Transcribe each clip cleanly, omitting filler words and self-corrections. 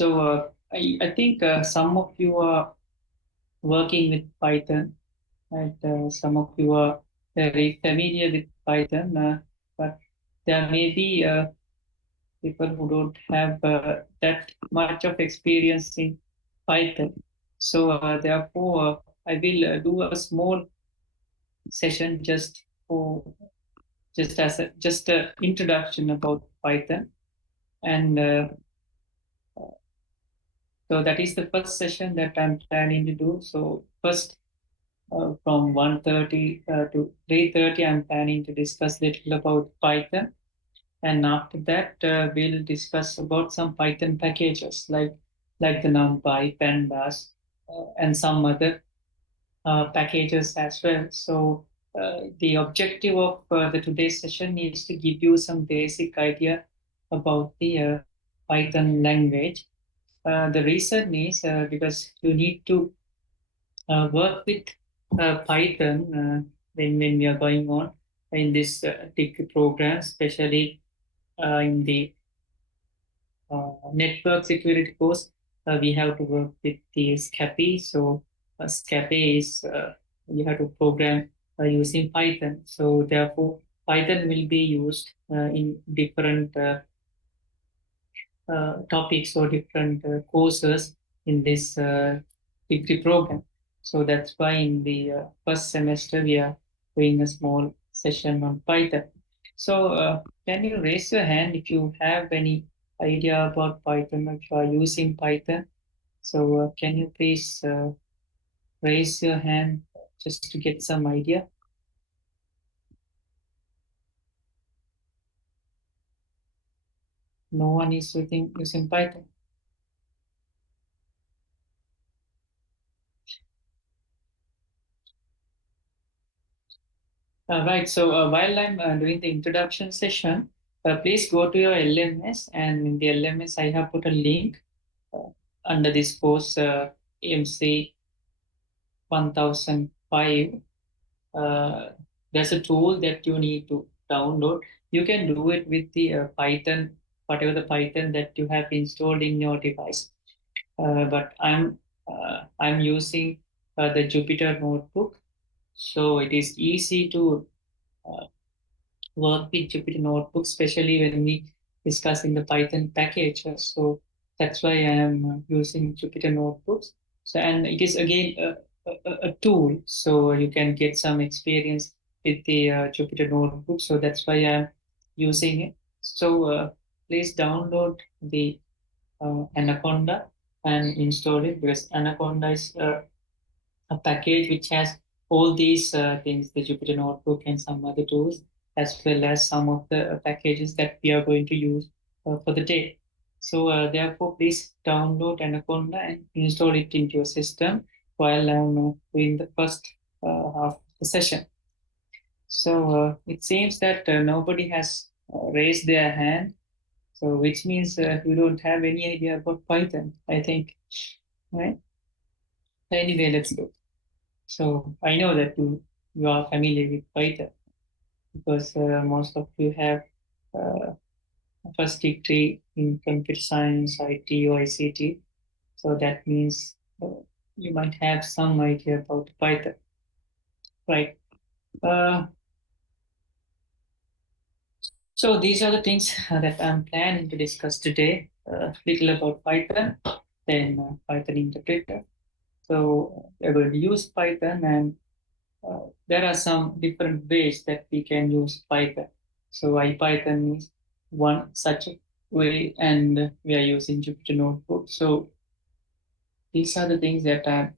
I think some of you are working with Python, right? Some of you are very familiar with Python, but there may be people who don't have that much of experience in Python. Therefore, I will do a small session for just a introduction about Python, and so that is the first session that I'm planning to do. So first, from 1:30 to 3:30, I'm planning to discuss a little about Python. And after that, we'll discuss about some Python packages like the NumPy, Pandas, and some other packages as well. So the objective of the today's session is to give you some basic idea about the Python language. The reason is because you need to work with Python when we are going on in this degree program, especially in the network security course. We have to work with the SCAPI. So SCAPI is you have to program using Python. So therefore, Python will be used in different topics or different courses in this degree program. So that's why in the first semester we are doing a small session on Python. So can you raise your hand if you have any idea about Python or if you are using Python? So can you please raise your hand just to get some idea? No one is using Python. Right. So while I'm doing the introduction session, please go to your LMS, and in the LMS I have put a link uh, under this course AMC 1005. Uh, there's a tool that you need to download. You can do it with the Python, whatever the Python that you have installed in your device. But I'm using the Jupyter Notebook, so it is easy to uh, work with Jupyter Notebook, especially when we discussing the Python packages. So that's why I am using Jupyter Notebooks. So and it is again a tool, so you can get some experience with the Jupyter Notebook. So that's why I'm using it. So please download the Anaconda and install it, because Anaconda is a package which has all these things, the Jupyter Notebook and some other tools, as well as some of the packages that we are going to use for the day. So therefore, please download Anaconda and install it into your system while I'm doing the first half of the session. So it seems that nobody has raised their hand, so which means you don't have any idea about Python, I think, right? Anyway, let's go. So I know that you are familiar with Python because most of you have uh, a first degree in computer science, IT, or ICT. So that means you might have some idea about Python, right? Uh, so these are the things that I'm planning to discuss today. Little about Python, then Python interpreter. So we're going to use Python, and there are some different ways that we can use Python. So IPython is one such a way, and we are using Jupyter Notebook. So these are the things that I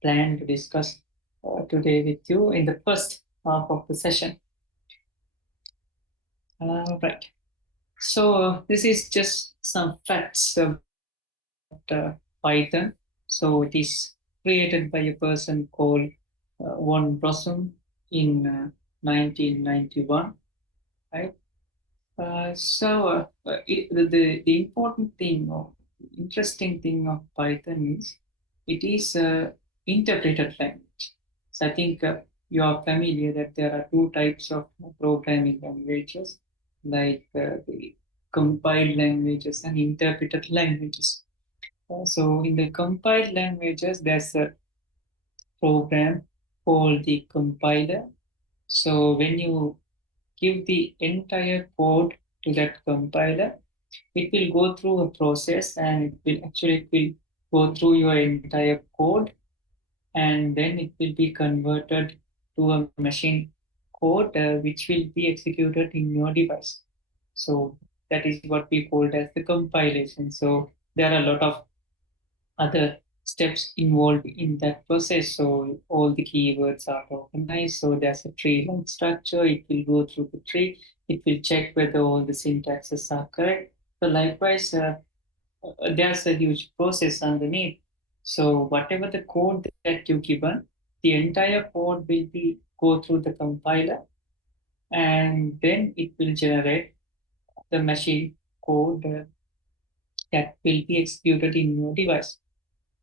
plan to discuss today with you in the first half of the session. Right. So this is just some facts about Python. So it is created by a person called von Rossum in 1991, right? The important thing or interesting thing of Python is it is a interpreted language. So I think you are familiar that there are two types of programming languages, like the compiled languages and interpreted languages. So in the compiled languages, there's a program called the compiler. So when you give the entire code to that compiler, it will go through a process and it will go through your entire code, and then it will be converted to a machine code which will be executed in your device. So that is what we called as the compilation. So there are a lot of other steps involved in that process. So all the keywords are organized. So there's a tree-like structure. It will go through the tree. It will check whether all the syntaxes are correct. So likewise, there's a huge process underneath. So whatever the code that you given, the entire code will be go through the compiler, and then it will generate the machine code that will be executed in your device.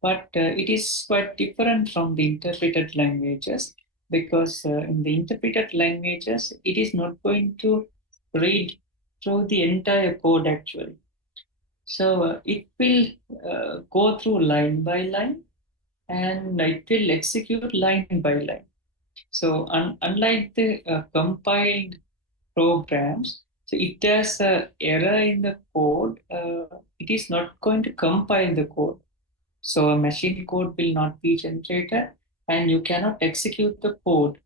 But it is quite different from the interpreted languages, because in the interpreted languages, it is not going to read through the entire code actually. So it will go through line by line, and it will execute line by line. So unlike the compiled programs, so if there's a error in the code, it is not going to compile the code. So a machine code will not be generated, and you cannot execute the code.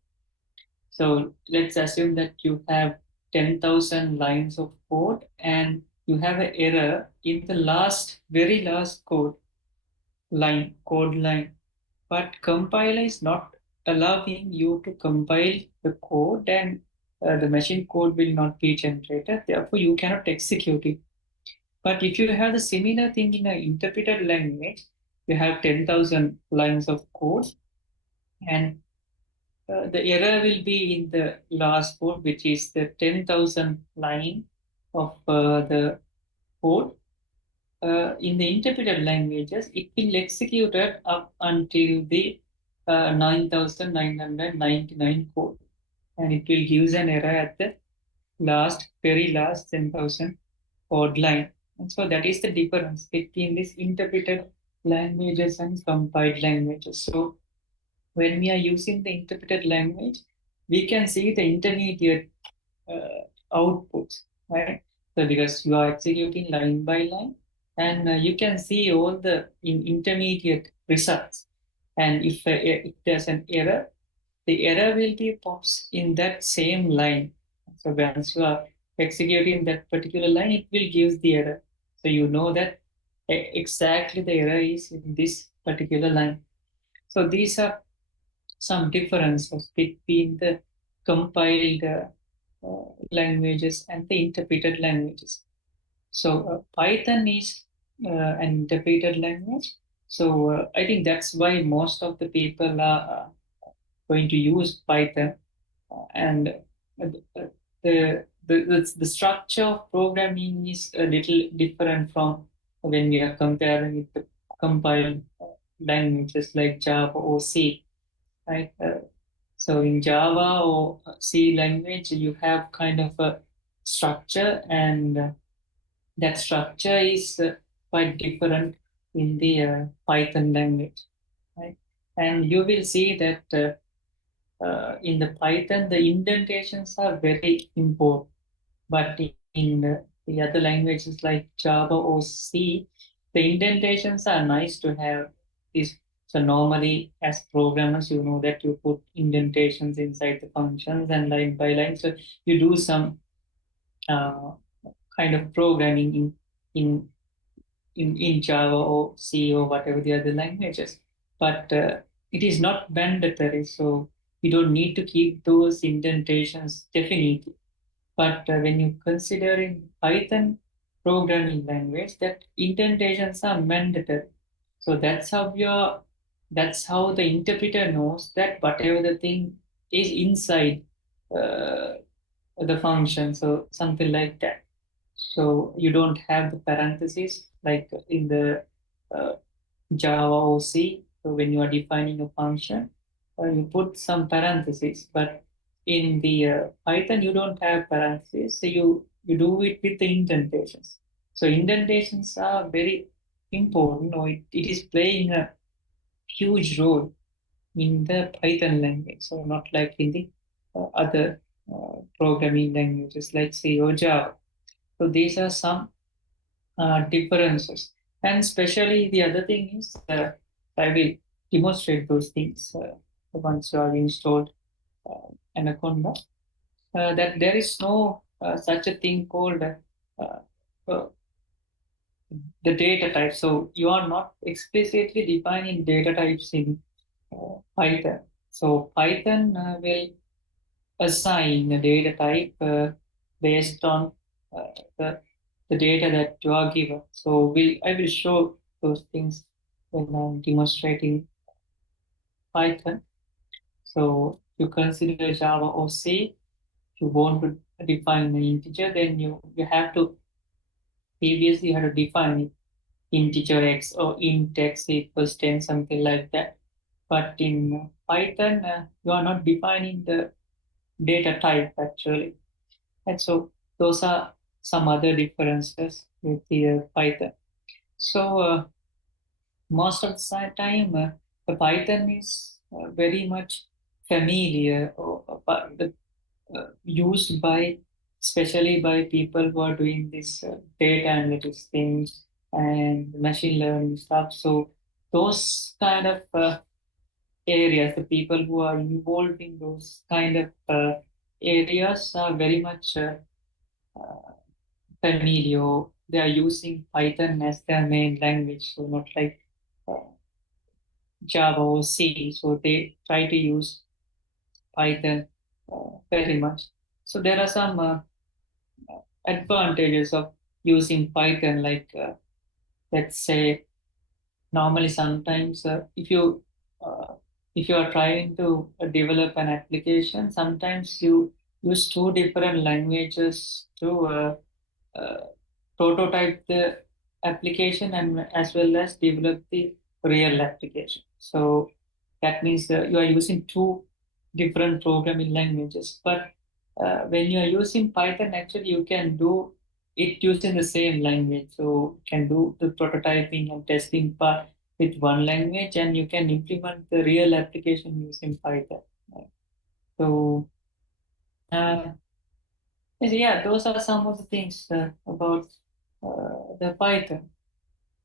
So let's assume that you have 10,000 lines of code and you have an error in the very last code line. But compiler is not allowing you to compile the code, and the machine code will not be generated. Therefore, you cannot execute it. But if you have the similar thing in an interpreted language, you have 10,000 lines of code, and the error will be in the last code, which is the 10,000 line of the code. In the interpreted languages, it will execute it up until the 9,999 code, and it will give an error at the very last 10,000 code line. And so that is the difference between these interpreted languages and compiled languages. So when we are using the interpreted language, we can see the intermediate outputs, right? So because you are executing line by line, and you can see all the intermediate results. And if there's an error, the error will be pops in that same line. So once you are executing that particular line, it will give the error. So you know that exactly the error is in this particular line. So these are some differences between the compiled languages and the interpreted languages. So Python is an interpreted language. So I think that's why most of the people are going to use Python, and the structure of programming is a little different from when we are comparing with the compiled languages like Java or C, right? So in Java or C language, you have kind of a structure, and that structure is quite different in the Python language, right? And you will see that in the Python, the indentations are very important, but in the other languages like Java or C, the indentations are nice to have. Is So normally, as programmers, you know that you put indentations inside the functions and line by line. So you do some uh, kind of programming in in Java or C or whatever the other languages. But it is not mandatory, so you don't need to keep those indentations definitely. But when you consider in Python programming language, that indentations are mandatory. So that's how the interpreter knows that whatever the thing is inside uh, the function. So something like that. So you don't have the parentheses like in the uh, Java or C. So when you are defining a function, you put some parentheses. But in the Python, you don't have parentheses. So you do it with the indentations. So indentations are very important, or it is playing a huge role in the Python language. So not like in the other programming languages like C or Java. So these are some differences. And especially the other thing is, I will demonstrate those things once you have installed Anaconda, that there is no such a thing called uh, the data type. So you are not explicitly defining data types in Python. So Python will assign a data type based on uh, the, the data that you are given. So I will show those things when I'm demonstrating Python. So you consider Java or C. If you want to define an integer, then you have to previously you have to define it integer x or int x equals 10, something like that. But in Python, you are not defining the data type actually. And so those are some other differences with the Python. So most of the time, the Python is very much familiar used by, especially by people who are doing this data analytics things and machine learning stuff. So those kind of areas, the people who are involved in those kind of areas are very much uh, familiar. They are using Python as their main language, so not like uh, Java or C. So they try to use Python very much. So there are some advantages of using Python, like let's say normally sometimes uh, if you are trying to develop an application, sometimes you use two different languages to uh, prototype the application and as well as develop the real application. So that means you are using two different programming languages. But when you are using Python, actually you can do it using the same language. So you can do the prototyping and testing part with one language, and you can implement the real application using Python. Right? So uh, yeah, those are some of the things about the Python.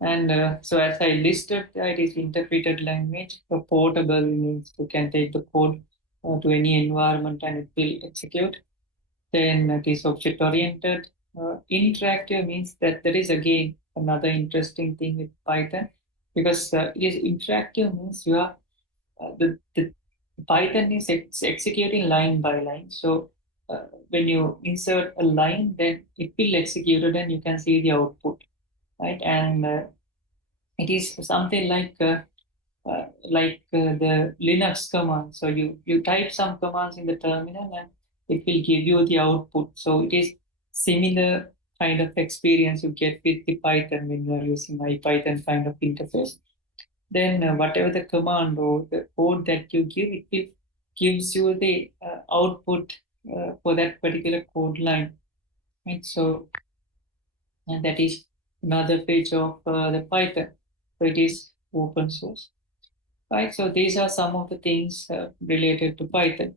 And so as I listed, it is interpreted language. So portable means you can take the code to any environment and it will execute. Then it is object oriented. Interactive means that there is again another interesting thing with Python, because it is interactive means you are the Python is executing line by line. So when you insert a line, then it will execute it and you can see the output, right? And it is something like the Linux command. So you type some commands in the terminal and it will give you the output. So it is similar kind of experience you get with the Python when you are using IPython kind of interface. Then whatever the command or the code that you give, it will gives you the output for that particular code line. Right? So and that is another feature of the Python. So it is open source. Right, so these are some of the things related to Python.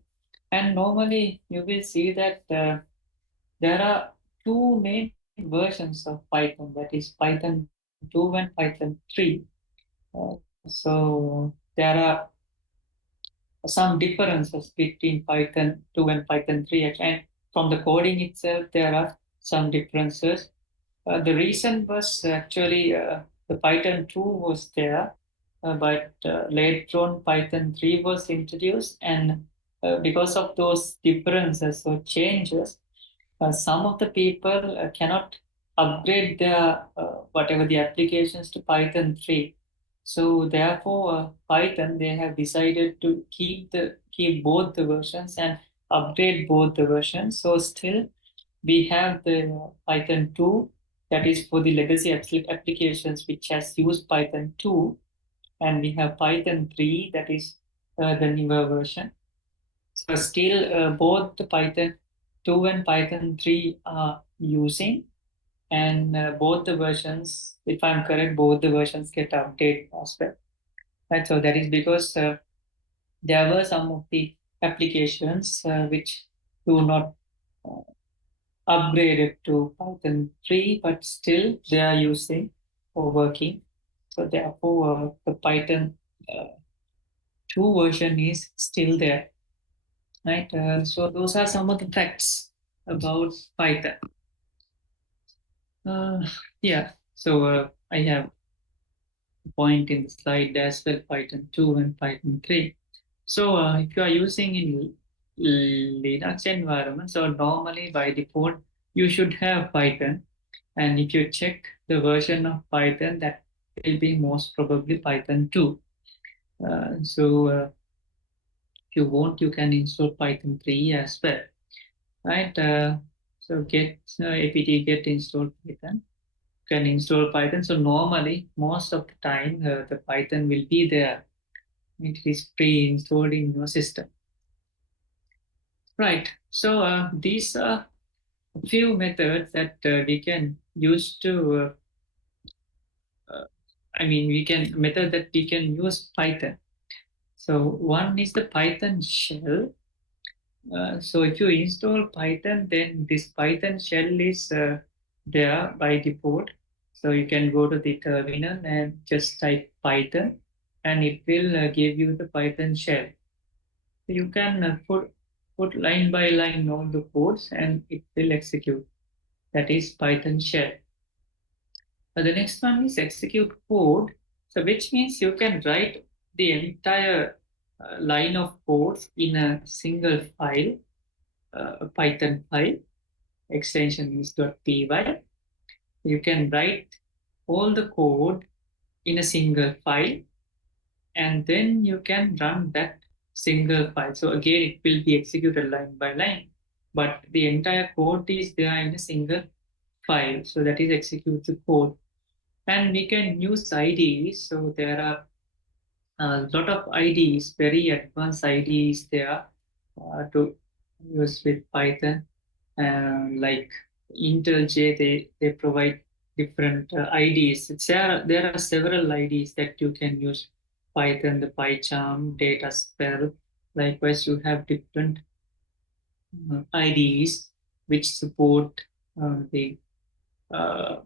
And normally you will see that there are two main versions of Python, that is Python 2 and Python 3. So there are some differences between Python 2 and Python 3. And from the coding itself, there are some differences. The reason was actually the Python 2 was there, but later on Python 3 was introduced, and because of those differences or changes, some of the people cannot upgrade their whatever the applications to Python 3. So therefore, Python they have decided to keep both the versions and upgrade both the versions. So still we have the Python 2 that is for the legacy applications which has used Python 2, and we have Python 3 that is the newer version. So still both the Python 2 and Python 3 are using. and both the versions, if I'm correct, both the versions get updated as well. Right, so that is because there were some of the applications which do not uh, upgraded to Python 3, but still they are using or working. So therefore, the Python 2 version is still there, right? So those are some of the facts about Python. Uh, yeah, so I have a point in the slide as well, Python 2 and Python 3. So if you are using in Linux environment, so normally by default, you should have Python. And if you check the version of Python, that will be most probably Python 2. If you want, you can install Python 3 as well, right? So get apt get install Python. You can install Python. So normally, most of the time, the Python will be there. It is pre-installed in your system, right? So these are a few methods that we can use to I mean, we can method that we can use Python. So one is the Python shell. So if you install Python, then this Python shell is there by default. So you can go to the terminal and just type Python, and it will give you the Python shell. You can put line by line all the codes, and it will execute. That is Python shell. The next one is execute code. So which means you can write the entire line of code in a single file, a Python file. Extension is .py. You can write all the code in a single file, and then you can run that single file. So again, it will be executed line by line, but the entire code is there in a single file. So that is execute the code. And we can use IDEs. So there are a lot of IDEs, very advanced IDEs there to use with Python. Like IntelliJ, they provide different IDEs. There are several IDEs that you can use. Python, the PyCharm, DataSpell. Likewise, you have different IDEs which support the uh,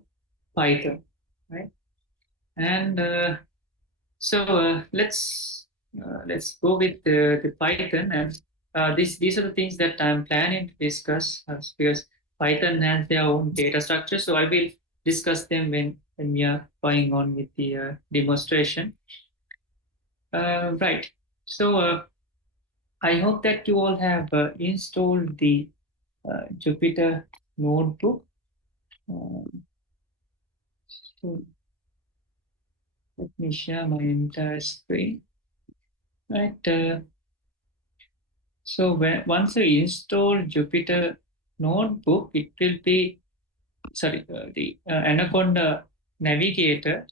Python, right? And so let's go with the Python, and these are the things that I'm planning to discuss because Python has their own data structure. So I will discuss them when we are going on with the demonstration. Right. So I hope that you all have installed the Jupyter notebook. So let me share my entire screen. Right. So once you install Jupyter Notebook, it will be the Anaconda Navigator.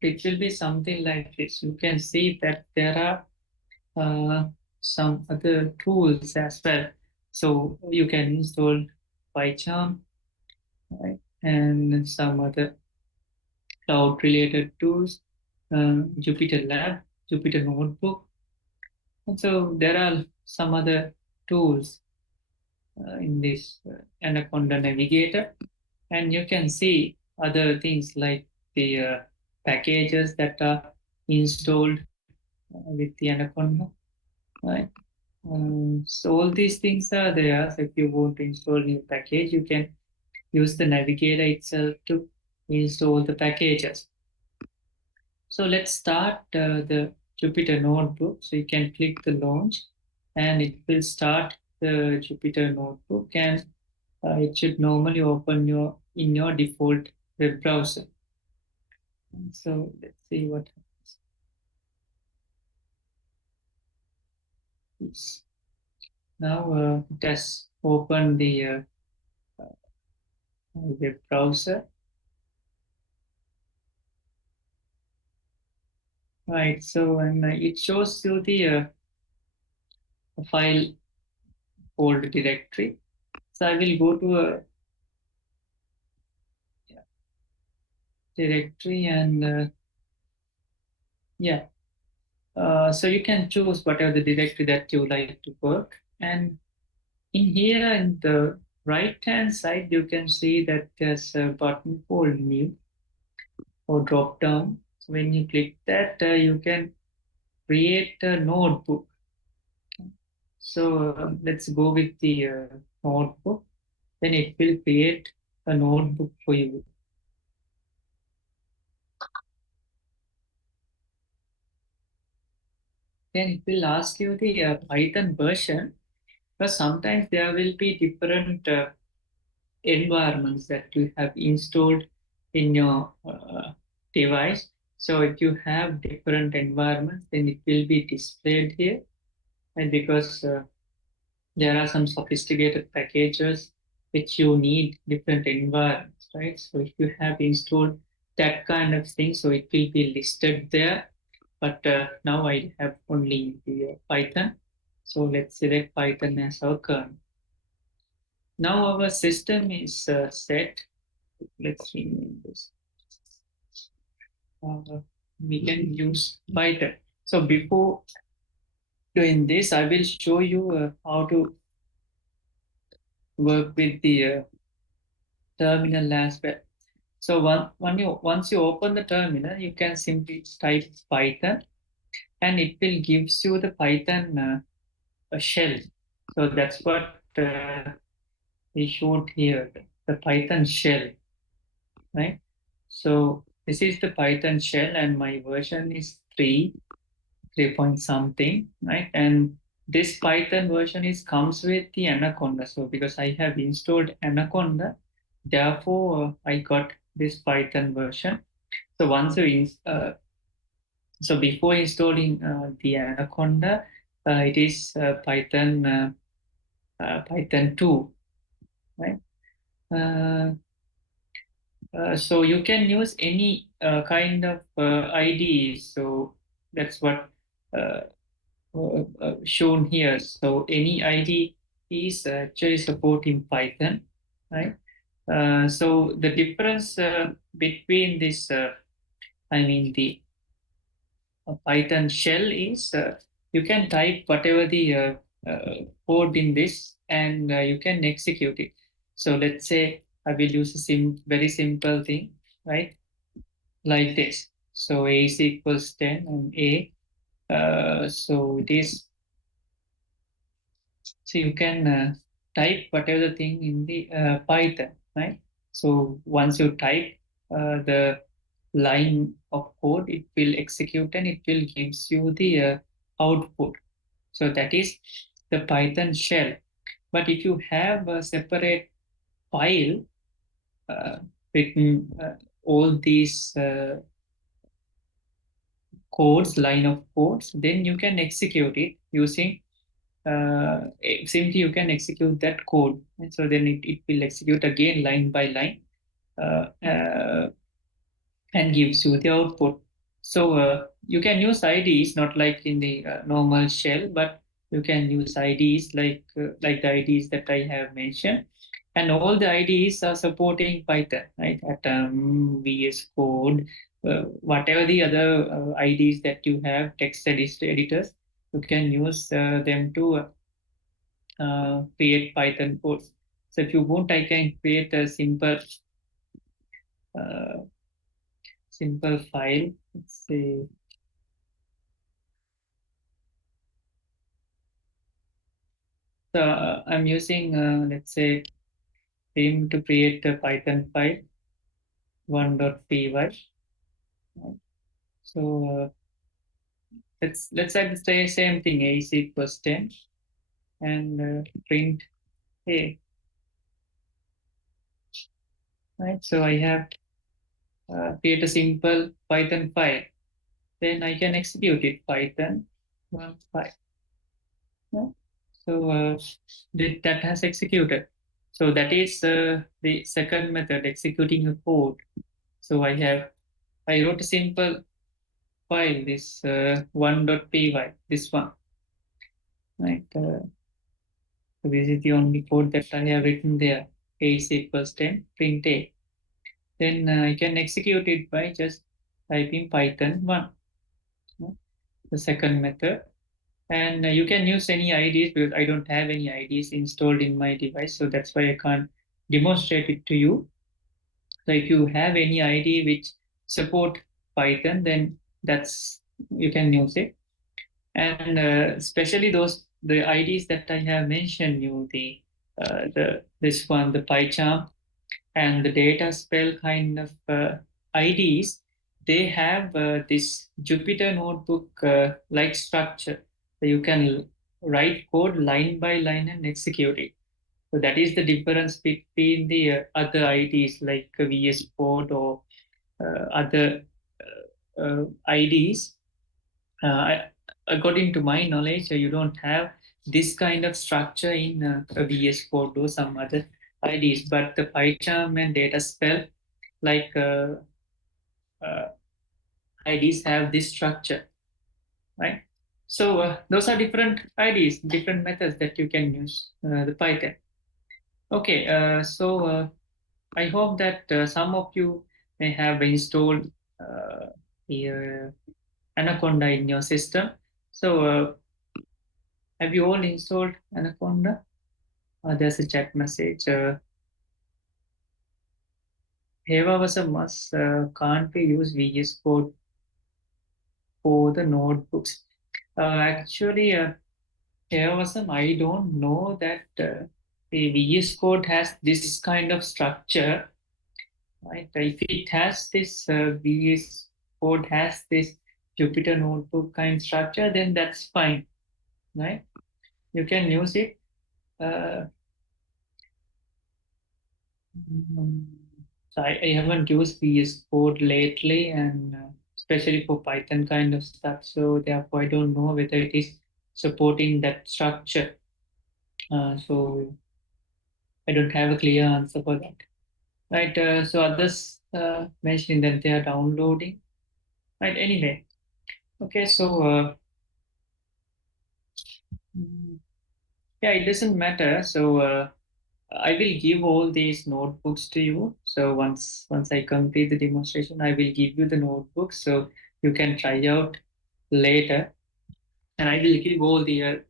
It will be something like this. You can see that there are some other tools as well. So you can install PyCharm, right? And some other cloud-related tools, Jupyter Lab, Jupyter Notebook. And so there are some other tools in this Anaconda Navigator, and you can see other things like the packages that are installed with the Anaconda, right? So all these things are there. So if you want to install new package, you can use the Navigator itself to install the packages. So let's start the Jupyter Notebook. So you can click the launch, and it will start the Jupyter Notebook, and it should normally open in your default web browser. So let's see what happens. Now it has opened the web browser. Right, so and it shows you the file folder directory. So I will go to directory, and yeah. So you can choose whatever the directory that you like to work. And in here, in the right hand side, you can see that there's a button called new or drop down. So when you click that, you can create a notebook. So let's go with the notebook. Then it will create a notebook for you. Then it will ask you the Python version, but sometimes there will be different environments that you have installed in your device. So if you have different environments, then it will be displayed here. And because there are some sophisticated packages which you need different environments, right? So if you have installed that kind of thing, so it will be listed there. But now I have only the Python. So let's select Python as our kernel. Now our system is set. Let's rename this. We can use Python. So before doing this, I will show you how to work with the terminal as well. So once you open the terminal, you can simply type Python, and it will gives you the Python a shell. So that's what we showed here, the Python shell, right? So this is the Python shell, and my version is 3 point something, right? And this Python version is comes with the Anaconda. So because I have installed Anaconda, therefore I got this Python version. So so before installing the Anaconda, it is Python 2, right? Uh, so you can use any kind of IDE. So that's what uh, shown here. So any ID is actually supporting Python, right? So the difference between this, I mean the Python shell is you can type whatever the code in this, and you can execute it. So let's say I will use a very simple thing, right? Like this. So a is equals 10 and a. So it is, so you can type whatever the thing in the Python, right? So once you type the line of code, it will execute and it will gives you the output. So that is the Python shell. But if you have a separate file uh, written all these line of codes, then you can execute it using simply you can execute that code. And so then it will execute again line by line uh, uh, and gives you the output. So you can use IDs not like in the normal shell, but you can use IDs like the IDs that I have mentioned. And all the IDs are supporting Python, right? Atom, VS Code, whatever the other IDs that you have, text editors, you can use them to create Python codes. So if you want, I can create a uh, simple file. Let's say, so I'm using, let's say, Vim to create a Python file 1.py. So let's add the same thing. A is equals 10 and print a. Right. So I have create a simple Python file. Then I can execute it. Python 1.py. Yeah. So that has executed. So that is the second method, executing a code. So I wrote a simple file, this 1.py, this one, right? So this is the only code that I have written there. A is equals 10, print A. then I can execute it by just typing Python 1, the second method. And you can use any IDs because I don't have any IDs installed in my device, so that's why I can't demonstrate it to you. So if you have any ID which support Python, then that's you can use it. And especially those the IDs that I have mentioned you, the this one, the PyCharm and the data spell kind of IDs, they have this Jupyter notebook like structure. So you can write code line by line and execute it. So that is the difference between the other IDs like VS Code or other IDs. According to my knowledge, you don't have this kind of structure in a VS Code or some other IDs, but the PyCharm and DataSpell like uh, IDs have this structure, right? So those are different IDs, different methods that you can use the Python. Okay, I hope that some of you may have installed the Anaconda in your system. So have you all installed Anaconda? There's a chat message. Heva was a must. Can't we use VS Code for the notebooks? Actually, Heva I don't know that the VS Code has this kind of structure, right? If it has this VS Code has this Jupyter Notebook kind structure, then that's fine, right? You can use it. Uh, Mm, So I haven't used VS Code lately, and especially for Python kind of stuff. So therefore, I don't know whether it is supporting that structure. So I don't have a clear answer for that. Right. So others mentioning that they are downloading. Right. Anyway. Okay. So mm, yeah, it doesn't matter. So I will give all these notebooks to you. So once I complete the demonstration, I will give you the notebooks so you can try out later. And I will give all the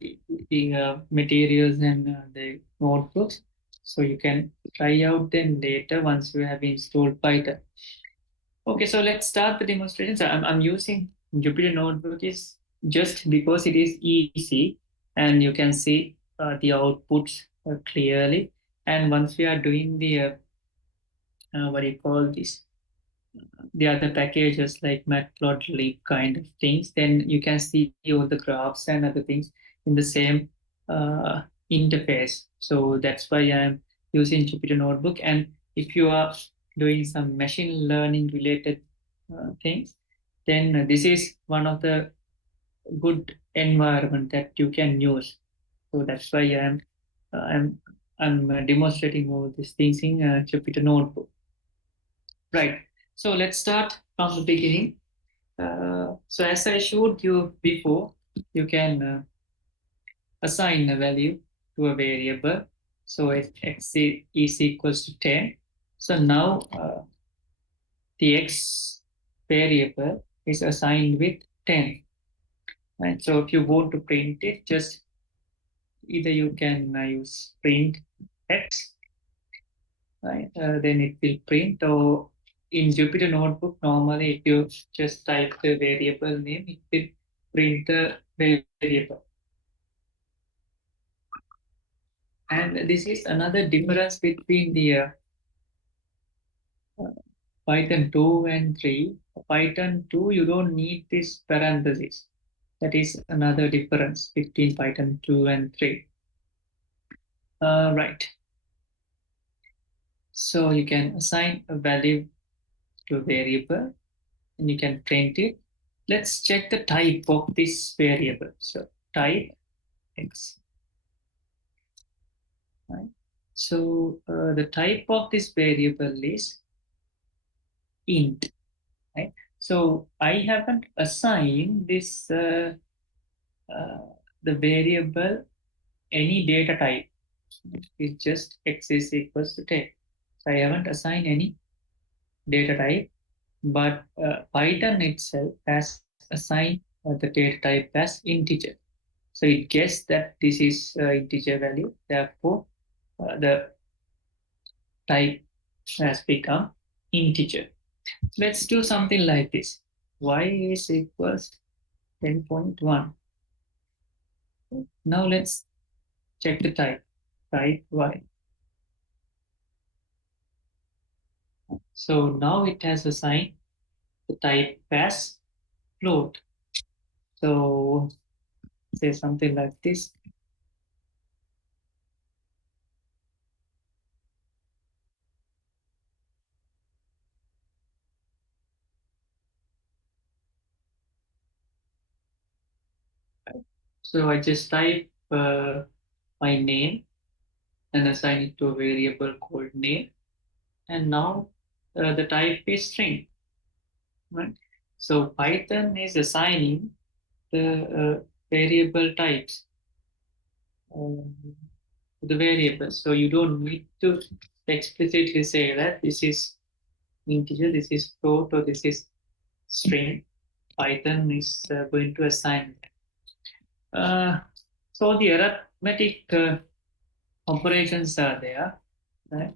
materials and the notebooks so you can try out them later once you have installed Python. Okay, so let's start the demonstration. So I'm using Jupyter Notebook is just because it is easy and you can see the outputs clearly. And once we are doing the what do you call this, the other packages like matplotlib kind of things, then you can see all the graphs and other things in the same uh, interface. So that's why I'm using Jupyter Notebook. And if you are doing some machine learning related things, then this is one of the good environment that you can use. So that's why uh, I'm I'm demonstrating all these things in Jupyter Notebook. Right. So let's start from the beginning. So as I showed you before, you can assign a value to a variable. So if x is equals to 10. So now the x variable is assigned with 10. Right? So if you want to print it, just either you can use print x, right? Then it will print, or in Jupyter Notebook, normally if you just type the variable name, it will print the variable. And this is another difference between the Python 2 and 3. Python 2, you don't need this parenthesis. That is another difference between Python 2 and 3. Right. So you can assign a value to a variable and you can print it. Let's check the type of this variable. So type x. Right? So the type of this variable is int. Right? So I haven't assigned this uh, the variable any data type. It's just x is equals to 10. So I haven't assigned any data type, but Python itself has assigned the data type as integer. So it guessed that this is integer value, therefore the type has become integer. Let's do something like this. Y is equals 10.1. Now let's check the type. Type Y. So now it has assigned the type as float. So say something like this. So I just type my name and assign it to a variable called name. And now the type is string, right? So Python is assigning the variable types um, to the variables. So you don't need to explicitly say that this is integer, this is float, or this is string. Python is going to assign that. So the arithmetic operations are there, right?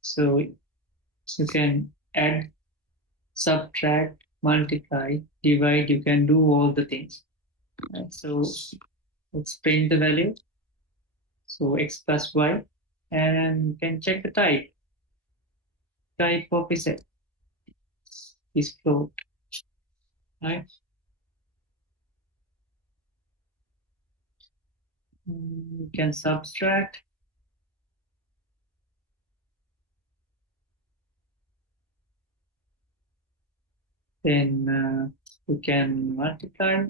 So you can add, subtract, multiply, divide, you can do all the things. Right? So let's print the value. So x plus y, and you can check the type. Type of is float, right? You can subtract, then you can multiply,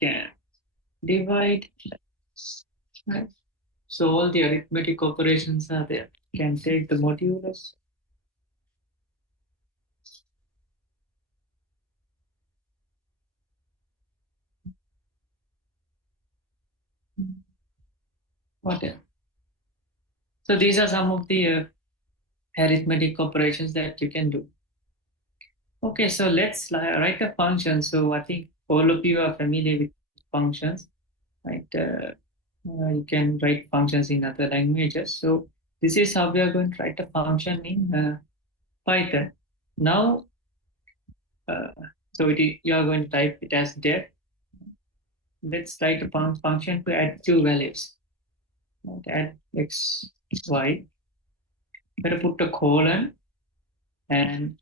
can divide, right? So all the arithmetic operations are there. You can take the modulus. Whatever. So these are some of the arithmetic operations that you can do. Okay, so let's write a function. So I think all of you are familiar with functions, right? You can write functions in other languages. So this is how we are going to write a function in Python. Now, uh, so you are going to type it as def. Let's write a function to add two values. Right? Add x, y. Better put a colon, and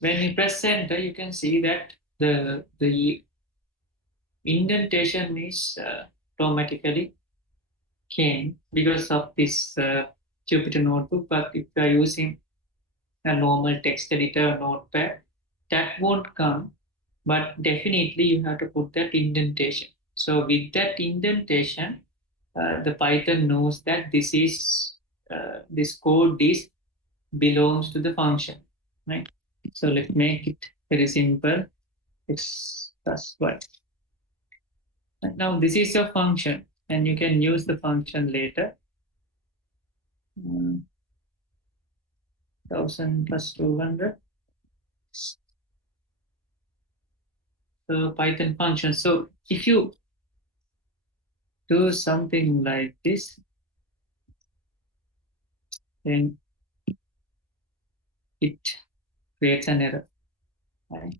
when you press enter, you can see that the indentation is automatically came because of this Jupyter notebook. But if you are using a normal text editor or notepad, that won't come. But definitely you have to put that indentation. So with that indentation, the Python knows that this code is belongs to the function, right? So let's make it very simple. X plus y. Now this is your function, and you can use the function later. 1000 plus 200. The Python function. So if you do something like this, then it creates an error. Right?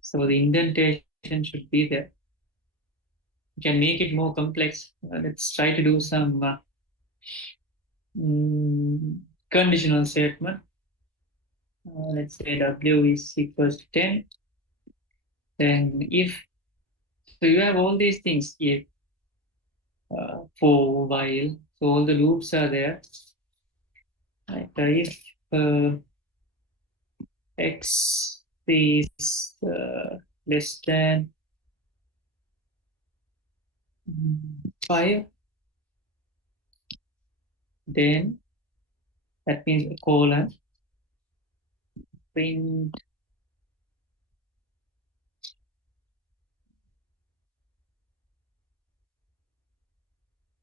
So the indentation should be there. You can make it more complex. Let's try to do some conditional statement. Let's say W is equals to 10. Then if, so you have all these things, if, for, while, so all the loops are there. Right? If x is less than 5, then that means a colon, print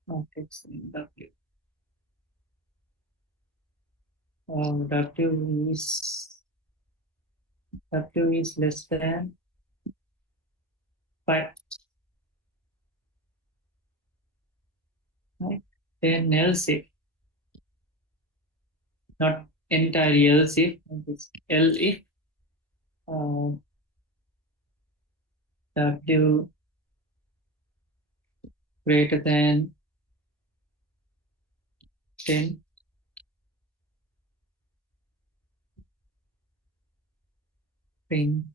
of x in W. W is less than 5, right? Then else if, not entirely else if, it's L if uh, W greater than 10, print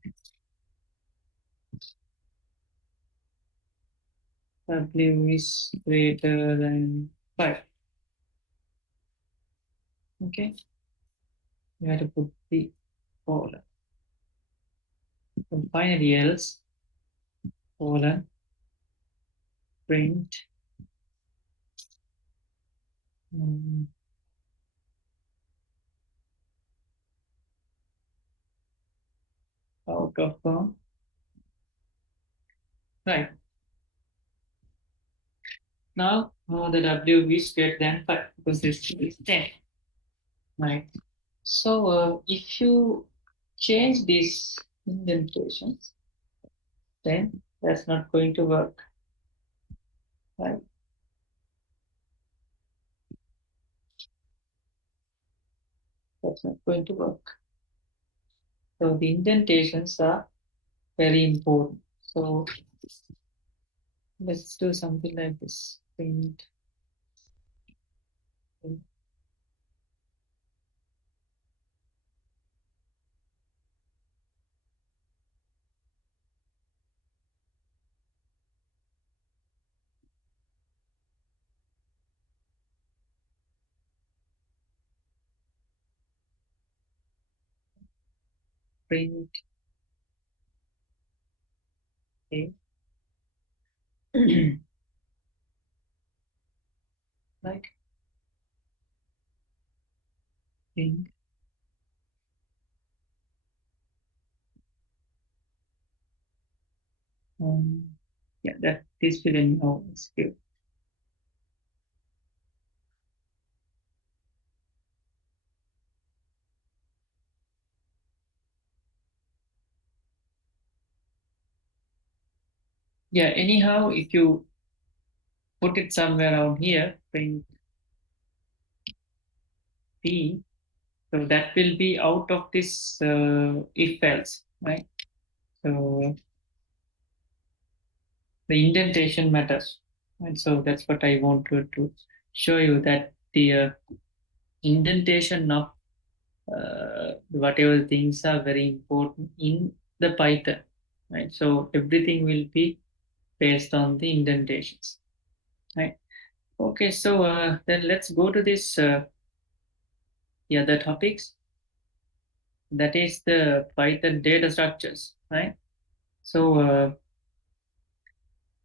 W is greater than 5. Okay, you have to put the colon. And finally else colon print um, out of right. Now the W is greater than 5 because this is 10. Right. So if you change these indentations, then that's not going to work. Right. That's not going to work. So the indentations are very important. So let's do something like this. Print a like print. Um, yeah, that this will anyhow skill. Yeah, anyhow, if you put it somewhere around here, print P, so that will be out of this if else, right? So the indentation matters, and so that's what I wanted to show you, that the indentation of whatever things are very important in the Python, right? So everything will be based on the indentations, right? Okay, so then let's go to this the other topics. That is the Python data structures, right? So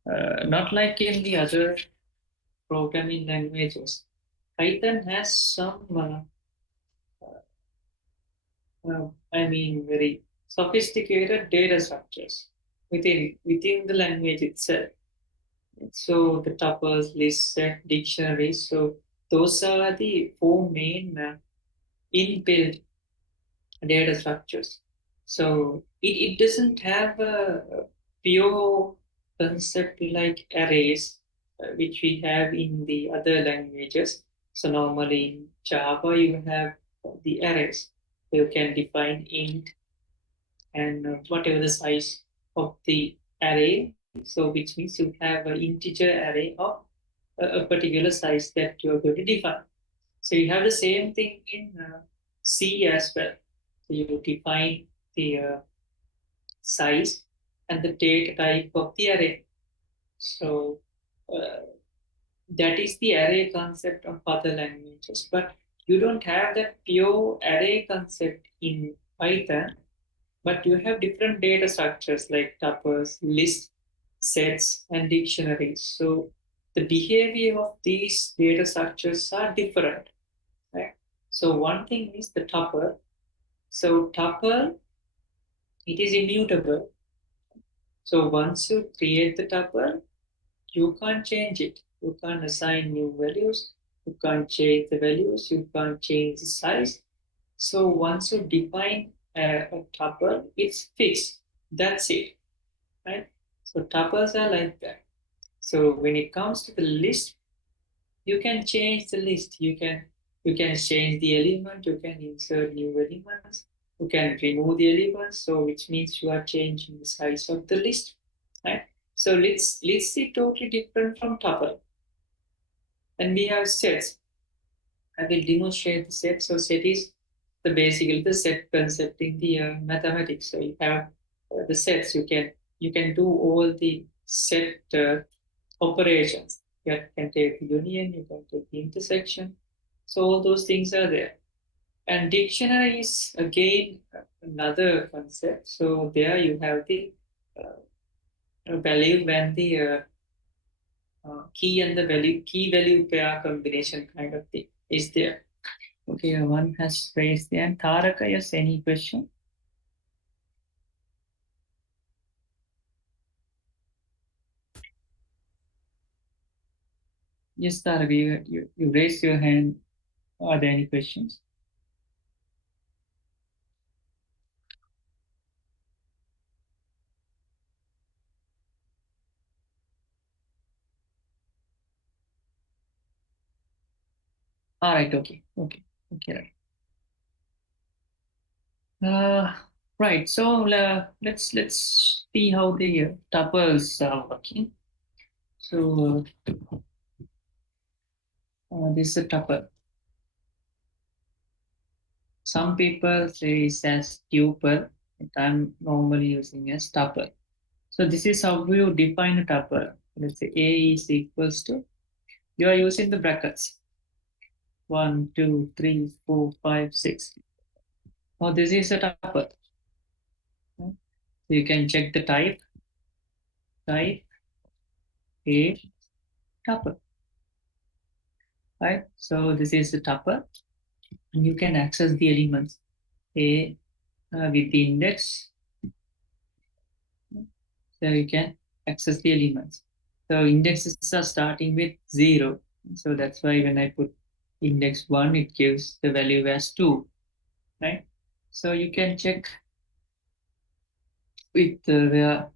not like in the other programming languages, Python has some, I mean, very sophisticated data structures within the language itself. So the tuples, lists, set, dictionaries. So those are the four main inbuilt data structures. So it doesn't have a pure concept like arrays, which we have in the other languages. So normally in Java, you have the arrays. You can define int and whatever the size of the array. So which means you have an integer array of a particular size that you are going to define. So you have the same thing in C as well. So you define the size and the data type of the array. So uh, that is the array concept of other languages, but you don't have that pure array concept in Python, but you have different data structures like tuples, lists, sets, and dictionaries. So the behavior of these data structures are different, right? So one thing is the tuple. So tuple, it is immutable. So once you create the tuple, you can't change it. You can't assign new values. You can't change the values. You can't change the size. So once you define a tuple, it's fixed. That's it, right? So tuples are like that. So when it comes to the list, you can change the list. You can change the element. You can insert new elements. You can remove the elements. So which means you are changing the size of the list, right? So let's see totally different from tuple. And we have sets. I will demonstrate the set. So set is basically the set concept in the mathematics. So you have the sets. You can do all the set operations. You can take the union. You can take the intersection. So all those things are there. And dictionary is again another concept. So there you have the value when the key and the key value pair combination kind of thing is there. Okay, one has raised the hand. Taraka, yes, any question? Yes, Taraka, you raised your hand. Are there any questions? All right, okay, right. Right. So let's see how the tuples are working. So this is a tuple. Some people say it's as tuple, but I'm normally using as tuple. So this is how you define a tuple. Let's say A is equals to, you are using the brackets. 1, 2, 3, 4, 5, 6. Now this is a tuple. So you can check the type A tuple, right? So this is the tuple, and you can access the elements A with the index. So you can access the elements. So indexes are starting with 0. So that's why when I put index 1, it gives the value as 2, right? So you can check with where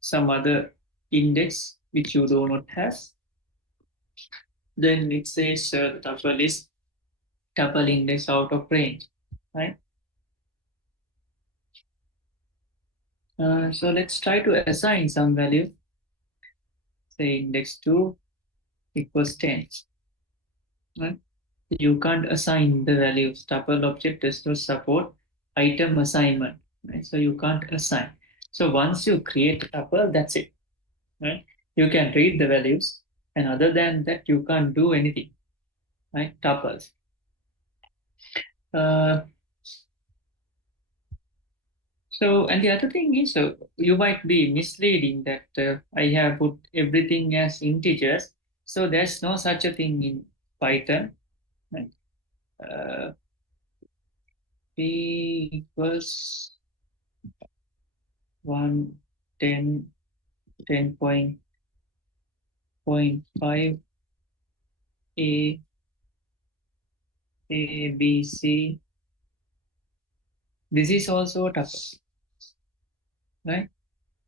some other index which you do not have. Then it says the tuple is tuple index out of range, right? So let's try to assign some value. Say index 2 equals 10, right? You can't assign the values. Tuple object does not support item assignment, right? So you can't assign. So once you create a tuple, that's it, right? You can read the values, and other than that, you can't do anything, right? Tuples. Uh, and the other thing is, you might be misleading that I have put everything as integers. So there's no such a thing in Python, right? Uh, P equals 1, 10, 10.5 A, A, B, C. This is also a tuple, right?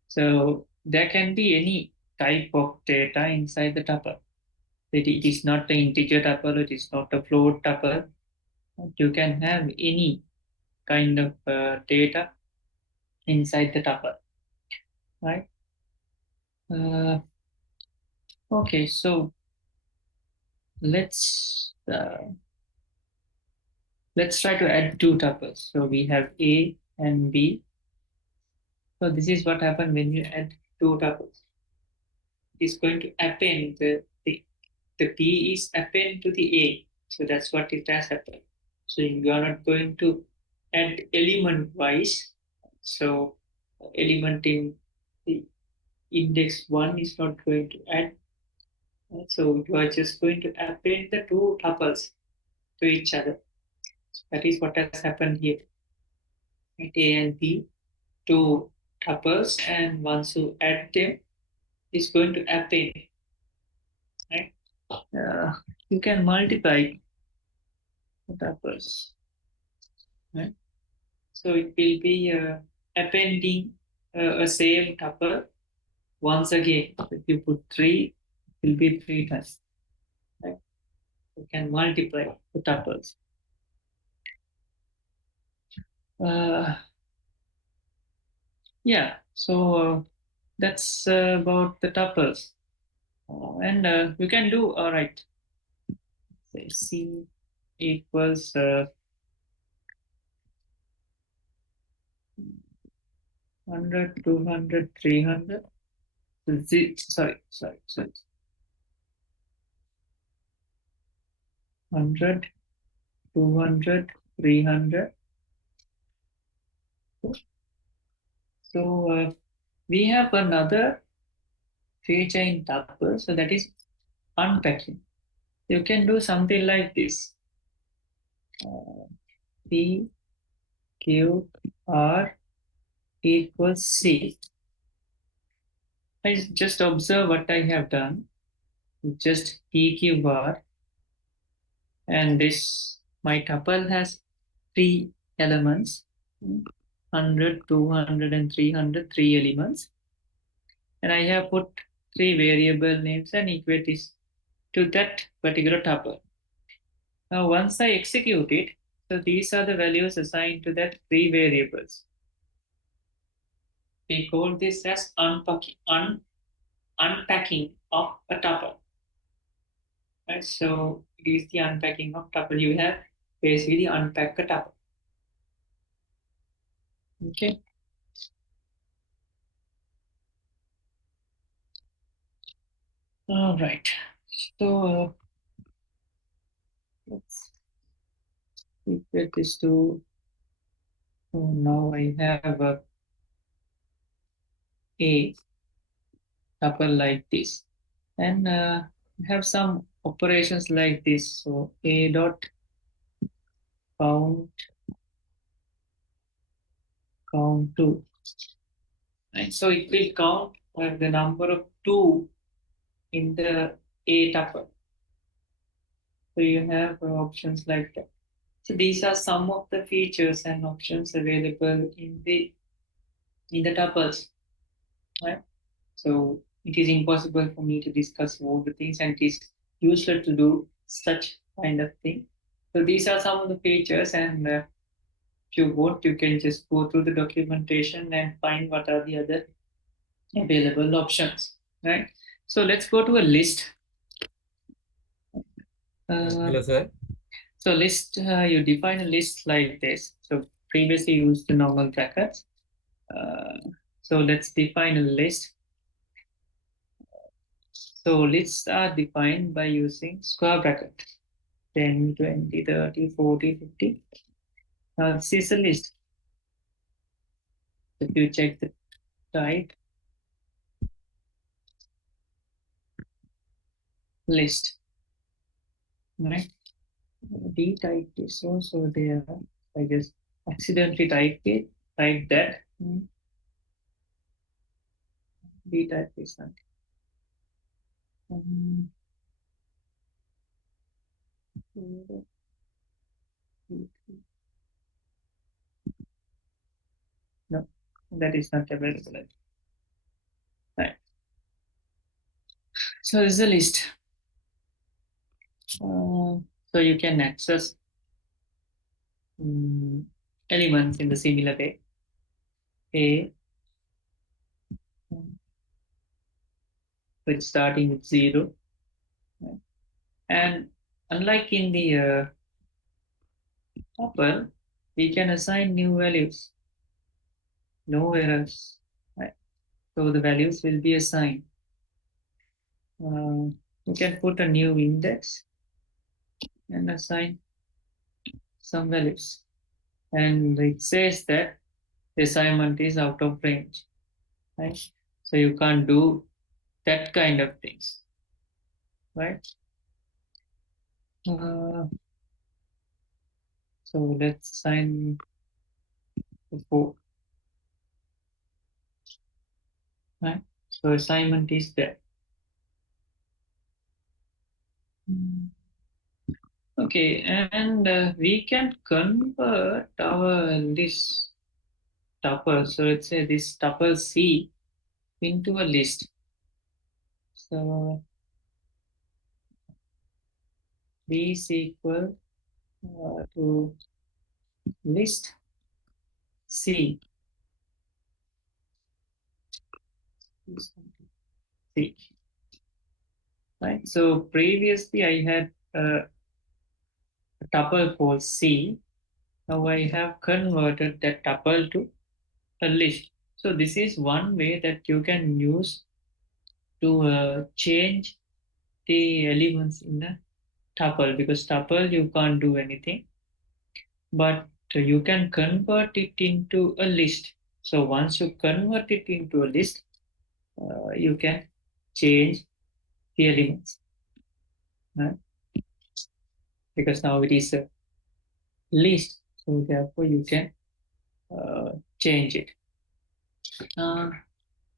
So there can be any type of data inside the tuple. It is not an integer tuple, it is not a float tuple. You can have any kind of data inside the tuple, right? Uh, okay, so let's let's try to add two tuples. So we have A and B. So this is what happens when you add two tuples. It's going to append the P is append to the A. So that's what it has happened. So you are not going to add element wise. So element in the index 1 is not going to add. So you are just going to append the two tuples to each other. That is what has happened here. Right? A and B, two tuples, and once you add them, it's going to append. Right? You can multiply the tuples. So it will be appending a same tuple once again. If you put 3, it will be 3 times. Right? You can multiply the tuples. Uh, yeah, so that's about the tuples. And you can do, all right, say C equals 100, 200, 300. Sorry. 100, 200, 300. So we have another feature in tuple, so that is unpacking. You can do something like this. P, Q, R equals C. I just observe what I have done. Just P, Q, R, and this my tuple has 3 elements, 100, 200, and 300, 3 elements. And I have put 3 variable names and equities to that particular tuple. Now, once I execute it, so these are the values assigned to that 3 variables. We call this as unpacking of a tuple. Right? So it is the unpacking of tuple. You have basically unpack a tuple. Okay. All right. So let's equate this to. So now I have a tuple like this, and have some operations like this. So a dot count two. Right? So it will count the number of 2 in the A tuple. So you have options like that. So these are some of the features and options available in the tuples. Right? So it is impossible for me to discuss all the things, and it is useless to do such kind of thing. So these are some of the features, and if you want, you can just go through the documentation and find what are the other available options, right? So let's go to a list. Hello, sir. So list, you define a list like this. So previously used the normal brackets. Uh, so let's define a list. So lists are defined by using square bracket. 10, 20, 30, 40, 50. Now this is a list. If you check the type, list, right? D type is also there. I just accidentally type that. D type is not. Um, no, that is not available. Right. So this is a list. So you can access elements in the similar way. A, with starting with 0. Right? And unlike in the tuple, we can assign new values. No errors. Right? So the values will be assigned. You can put a new index and assign some values. And it says that the assignment is out of range. Right? So you can't do that kind of things. Right? So let's assign the 4. Right? So assignment is there. Okay, and we can convert our list tuple. So let's say this tuple C into a list. So B is equal to list C. C. Right. So previously I had a tuple called C. Now I have converted that tuple to a list. So this is one way that you can use to change the elements in a tuple, because tuple you can't do anything, but you can convert it into a list. So once you convert it into a list, you can change the elements, right? Because now it is a list, so therefore you can change it. Uh,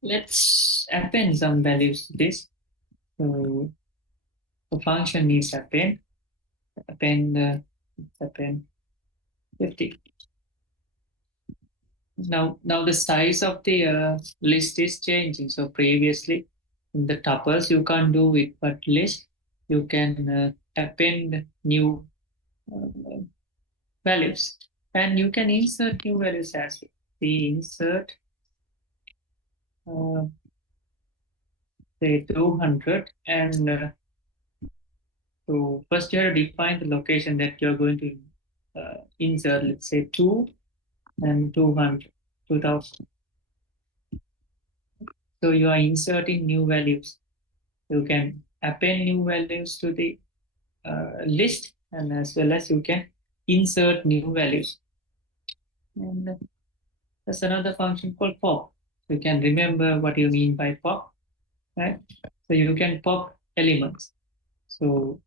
let's append some values to this. So the function is append 50. Now the size of the list is changing. So previously in the tuples you can't do it, but list you can append new uh, values, and you can insert new values as well. The insert uh, say 200, and so first you have to define the location that you're going to insert. Let's say 2 and 200, 2000. So you are inserting new values. You can append new values to the list, and as well as you can insert new values. And there's another function called pop. You can remember what you mean by pop, right? So you can pop elements. So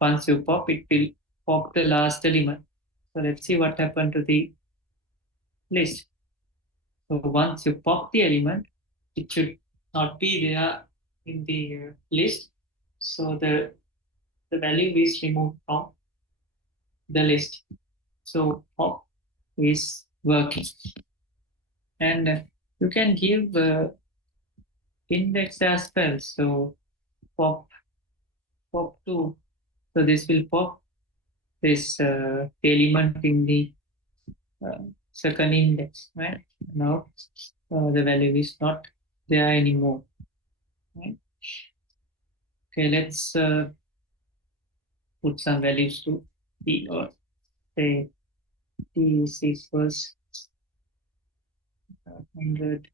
once you pop, it will pop the last element. So let's see what happened to the list. So once you pop the element, it should not be there in the list. So the value is removed from the list. So pop is working, and you can give index as well. So pop 2. So this will pop this element in the uh, second index, right? Now the value is not there anymore, right? Okay, let's put some values to t, or say t is equals 100,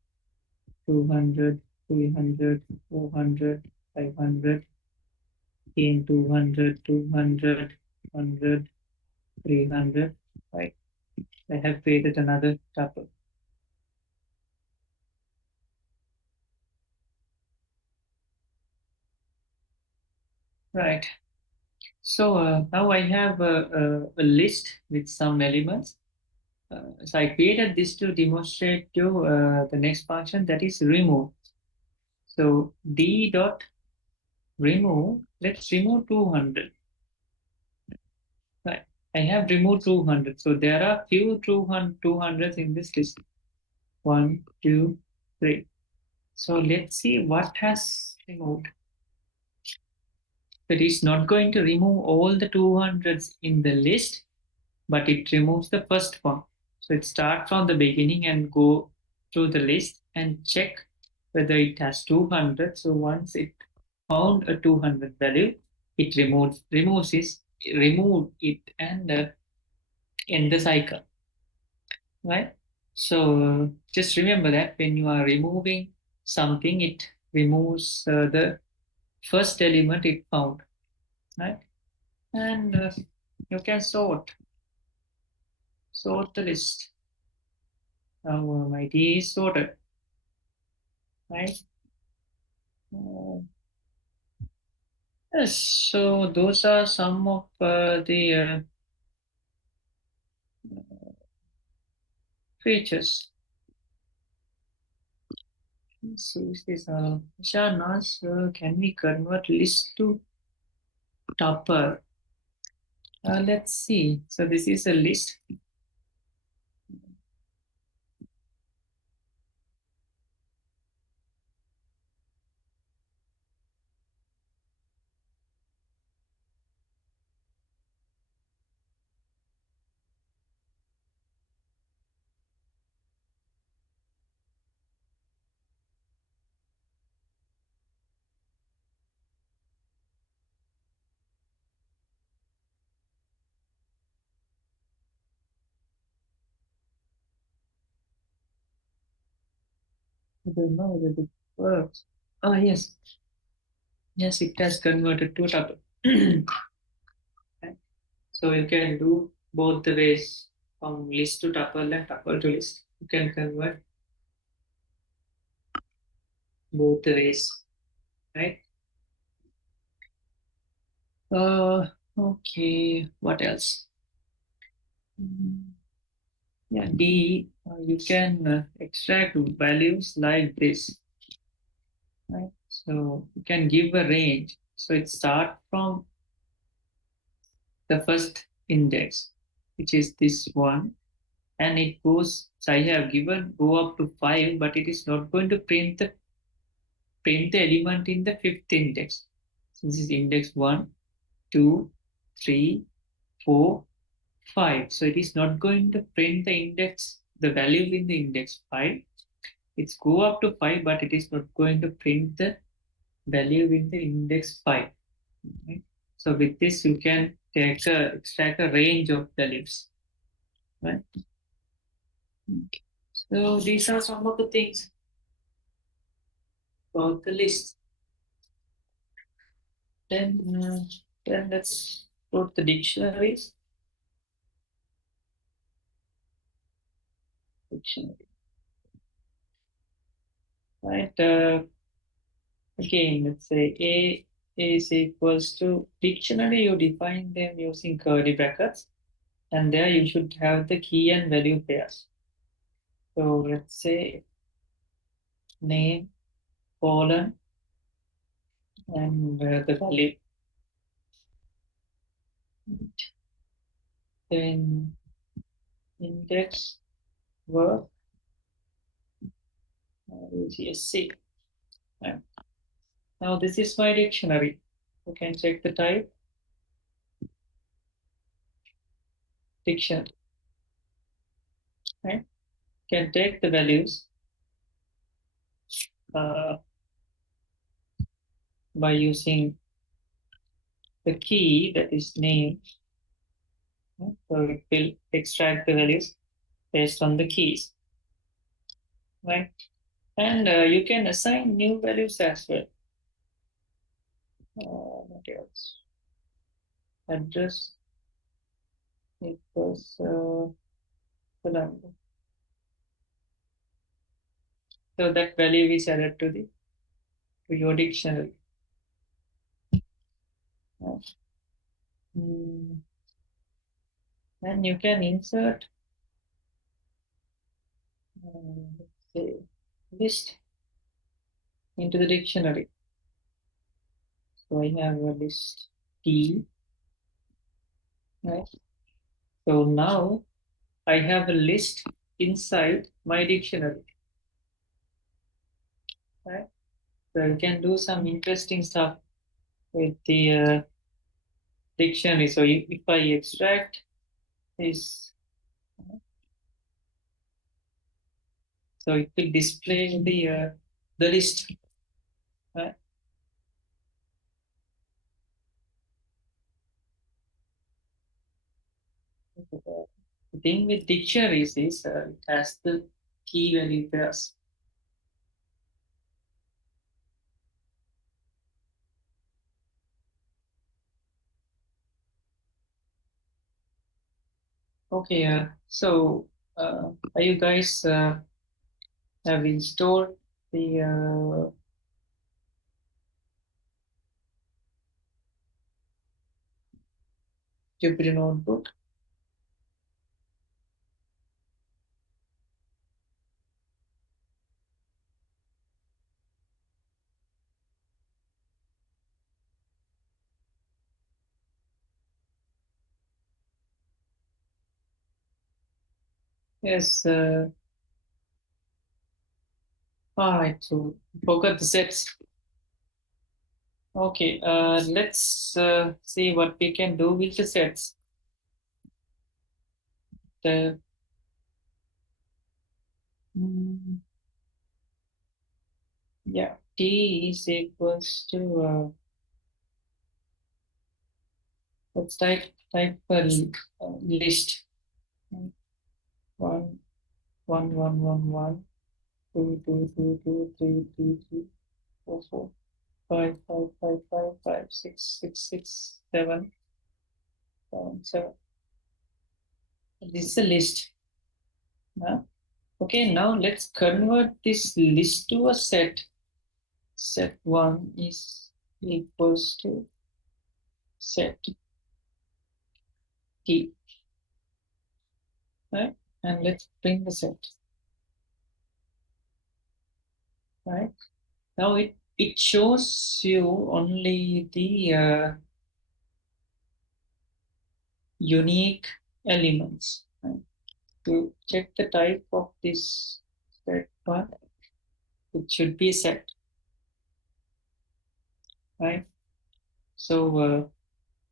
200, 300, 400, 500, again 200, 200, 100, 300, right? I have created another tuple. Right. So now I have a list with some elements. So I created this to demonstrate you the next function, that is remove. So d dot remove. Let's remove 200. Right. I have removed 200. So there are few 200s in this list. 1, 2, 3. So let's see what has removed. It is not going to remove all the 200s in the list, but it removes the first one. So it starts from the beginning and go through the list and check whether it has 200. So once it found a 200 value, it remove it, and end the cycle, right? So just remember that when you are removing something, it removes the first element it found, right? And you can sort the list. Now my D is sorted, right? Uh, yes, so those are some of the features. So is this Shana, so can we convert list to tuple? Let's see. So this is a list. I don't know whether it works. Ah, yes. Yes, it has converted to tuple. Right. So you can do both the ways from list to tuple and tuple to list. You can convert both the ways, right? Uh, okay. What else? Mm, Yeah, D, you can extract values like this, right? So you can give a range. So it starts from the first index, which is this one, and it goes. So I have given go up to 5, but it is not going to print the element in the fifth index. So this is index 1, 2, 3, 4, 5. So it is not going to print the value in the index 5. It's go up to 5, but it is not going to print the value in the index 5. Right? So with this, you can extract a range of values. Right? So these are some of the things about the list. Then, then let's go to the dictionaries. Dictionary. Right. Again, let's say A is equals to dictionary. You define them using curly brackets, and there you should have the key and value pairs. So let's say name, colon, and the value. Then index, verb, CSC. And now this is my dictionary. You can check the type, dictionary. Right? You can take the values uh, by using the key that is name. Right? So it will extract the values based on the keys. Right? And you can assign new values as well. What else? Address equals the number. So that value is added to your dictionary. Mm, and you can insert let's say list into the dictionary. So I have a list T, right? So now I have a list inside my dictionary, right? So you can do some interesting stuff with the dictionary. So if I extract this, so it will display the list, right? The thing with dictionaries is it has the key value pairs. Okay, so are you guys have installed the Jupyter Notebook? Yes. All right. So forgot the sets. Okay. Let's see what we can do with the sets. The mm, yeah, T is equals to let's type a list. One, one, one, one, one. 2, 2, 2, 2, 3, 3, 3, 4, 4, 5, 5, 5, 5, 5, 6, 6, 6, 7, 7, 7. This is a list. Huh? Okay, now let's convert this list to a set. Set 1 is equals to set T, right? And let's print the set, right? Now it shows you only the unique elements. Right? To check the type of this set one, it should be set, right? So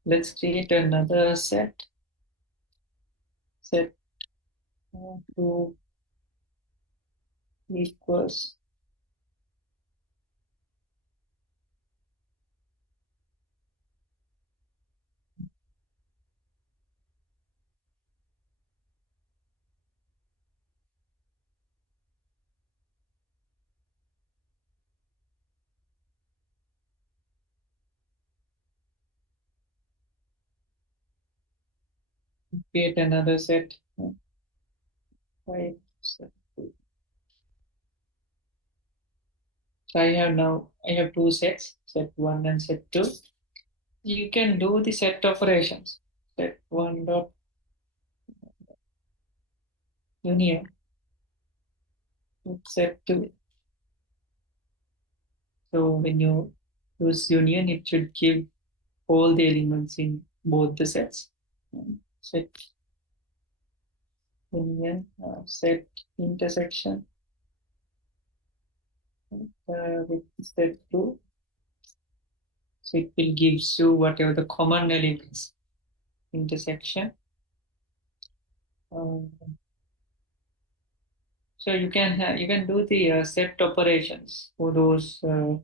let's create another set. Set 2 equals create another set. Right? Set 2. So I have two sets, set 1 and set 2. You can do the set operations. Set 1 dot union set 2. So when you use union, it should give all the elements in both the sets. Set union, set intersection with set 2. So it will gives you whatever the common elements intersection. Um, so you can do the set operations for those two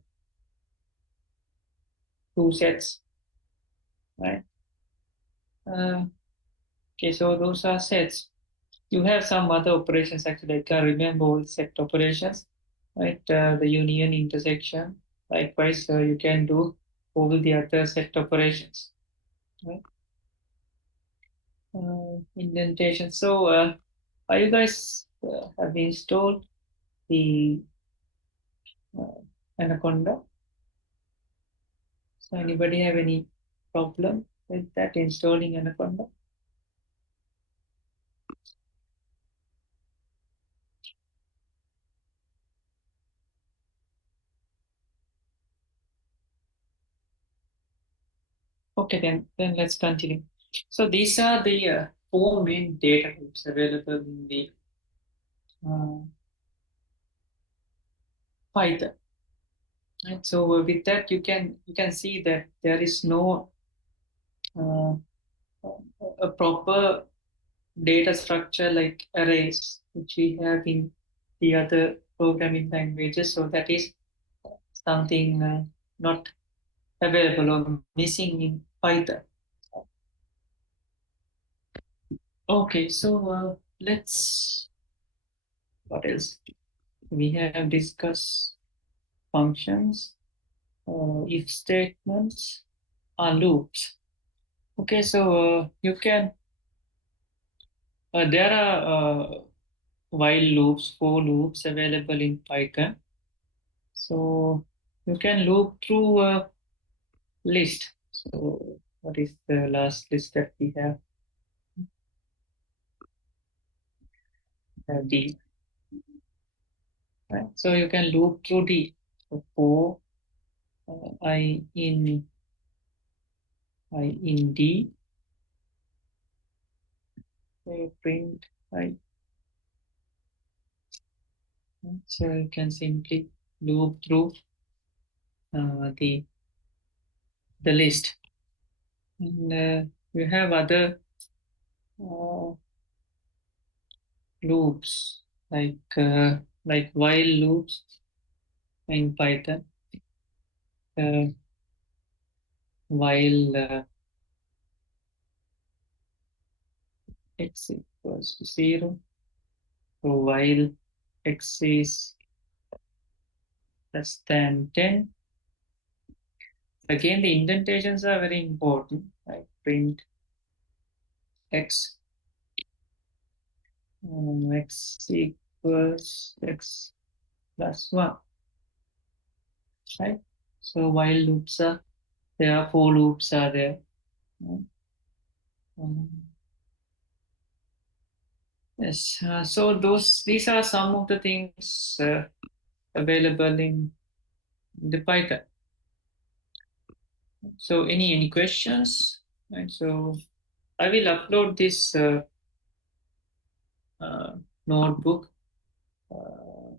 sets, right? Uh, okay, so those are sets. You have some other operations actually. I can't remember all set operations, right? The union intersection. Likewise, you can do all the other set operations, right? Indentation. So, are you guys have installed the uh, Anaconda? So, anybody have any problem with that installing Anaconda? Okay, then let's continue. So these are the four main data types available in the uh, Python. Right? So with that, you can see that there is no uh, a proper data structure like arrays, which we have in the other programming languages. So that is something not available or missing in Python. Okay, so let's what else? We have discussed functions, if statements, are loops. Okay, so you can there are while loops, for loops available in Python. So you can loop through a list. So what is the last list that we have? D, right? So you can loop through D. So for I in D, print I. So you can simply loop through the list. And we have other uh, loops like while loops in Python. Uh, while x equals to 0, so while x is less than 10. Again, the indentations are very important. Like print x, x equals x plus 1, right? So while loops are there, four loops are there. Um, yes, so these are some of the things available in the Python. So any questions? Right. So I will upload this uh, notebook uh,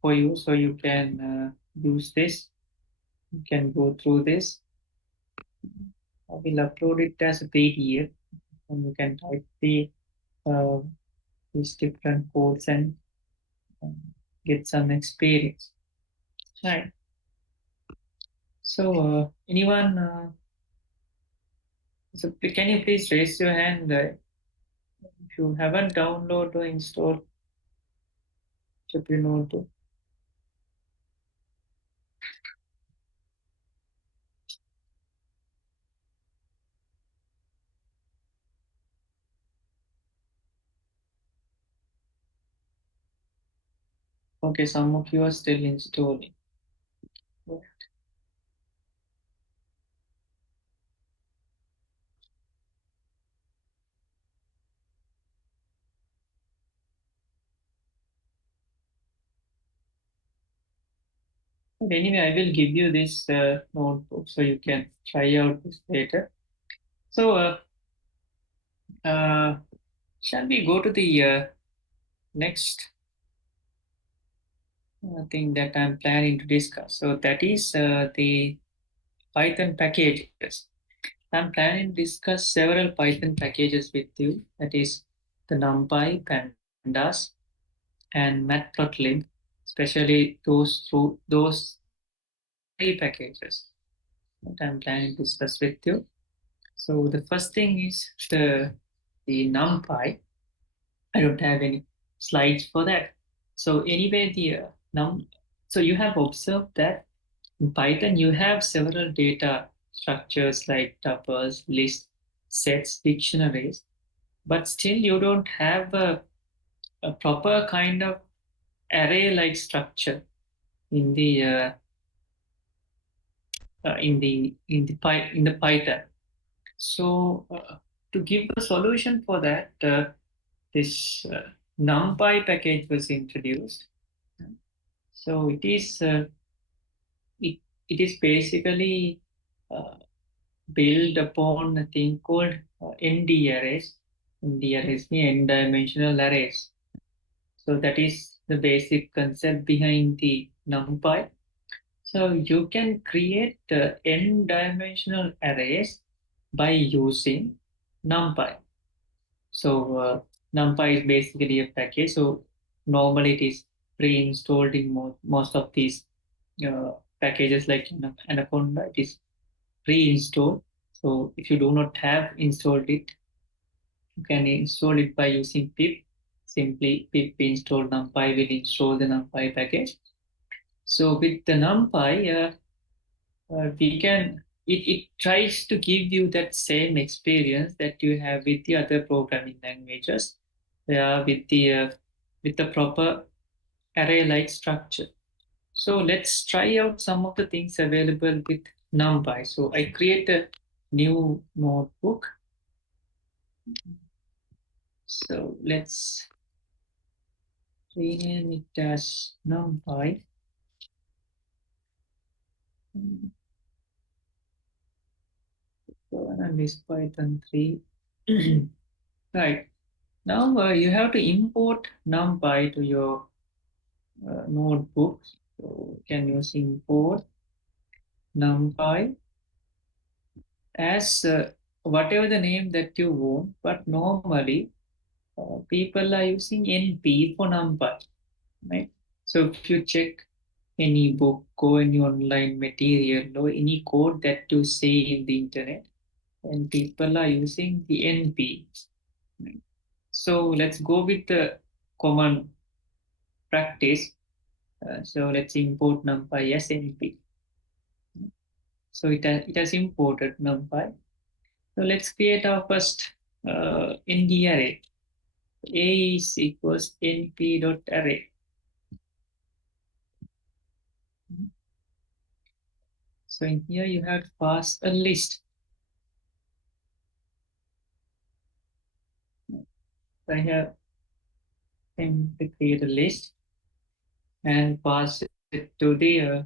for you, so you can use this. You can go through this. I will upload it as a PDF, and you can type uh, these different codes and um, get some experience. Right. So anyone? So can you please raise your hand if you haven't downloaded or installed Notebook? Okay, some of you are still installing. But anyway, I will give you this notebook so you can try out this later. So, uh, shall we go to the next thing that I'm planning to discuss? So, that is the Python packages. I'm planning to discuss several Python packages with you. That is the NumPy, Pandas, and Matplotlib, especially those three packages that I'm planning to discuss with you. So the first thing is the NumPy. I don't have any slides for that. So anyway, the num. So you have observed that in Python you have several data structures like tuples, lists, sets, dictionaries, but still you don't have a proper kind of array-like structure in the in the Python. So to give a solution for that, this NumPy package was introduced. So it, it is basically uh, built upon a thing called ND arrays. ND arrays mean n-dimensional arrays. So that is the basic concept behind the NumPy. So you can create n-dimensional arrays by using NumPy. So NumPy is basically a package. So normally it is pre-installed in most of these uh, packages like Anaconda. It is pre-installed. So if you do not have installed it, you can install it by using pip. Simply pip install NumPy will install the NumPy package. So with the NumPy, we can it tries to give you that same experience that you have with the other programming languages, with the proper array-like structure. So let's try out some of the things available with NumPy. So I create a new notebook. So let's rename it as NumPy. So and this Python 3. Right. Now you have to import NumPy to your notebook. So you can use import NumPy as whatever the name that you want, but normally people are using NP for NumPy, right? So if you check any book or any online material or any code that you see in the internet, and people are using the NP. So let's go with the common practice. So let's import numpy as np. So it has imported numpy. So let's create our first nd array. A is equals np dot array. So in here you have to pass a list. So I have to create a list and pass it to the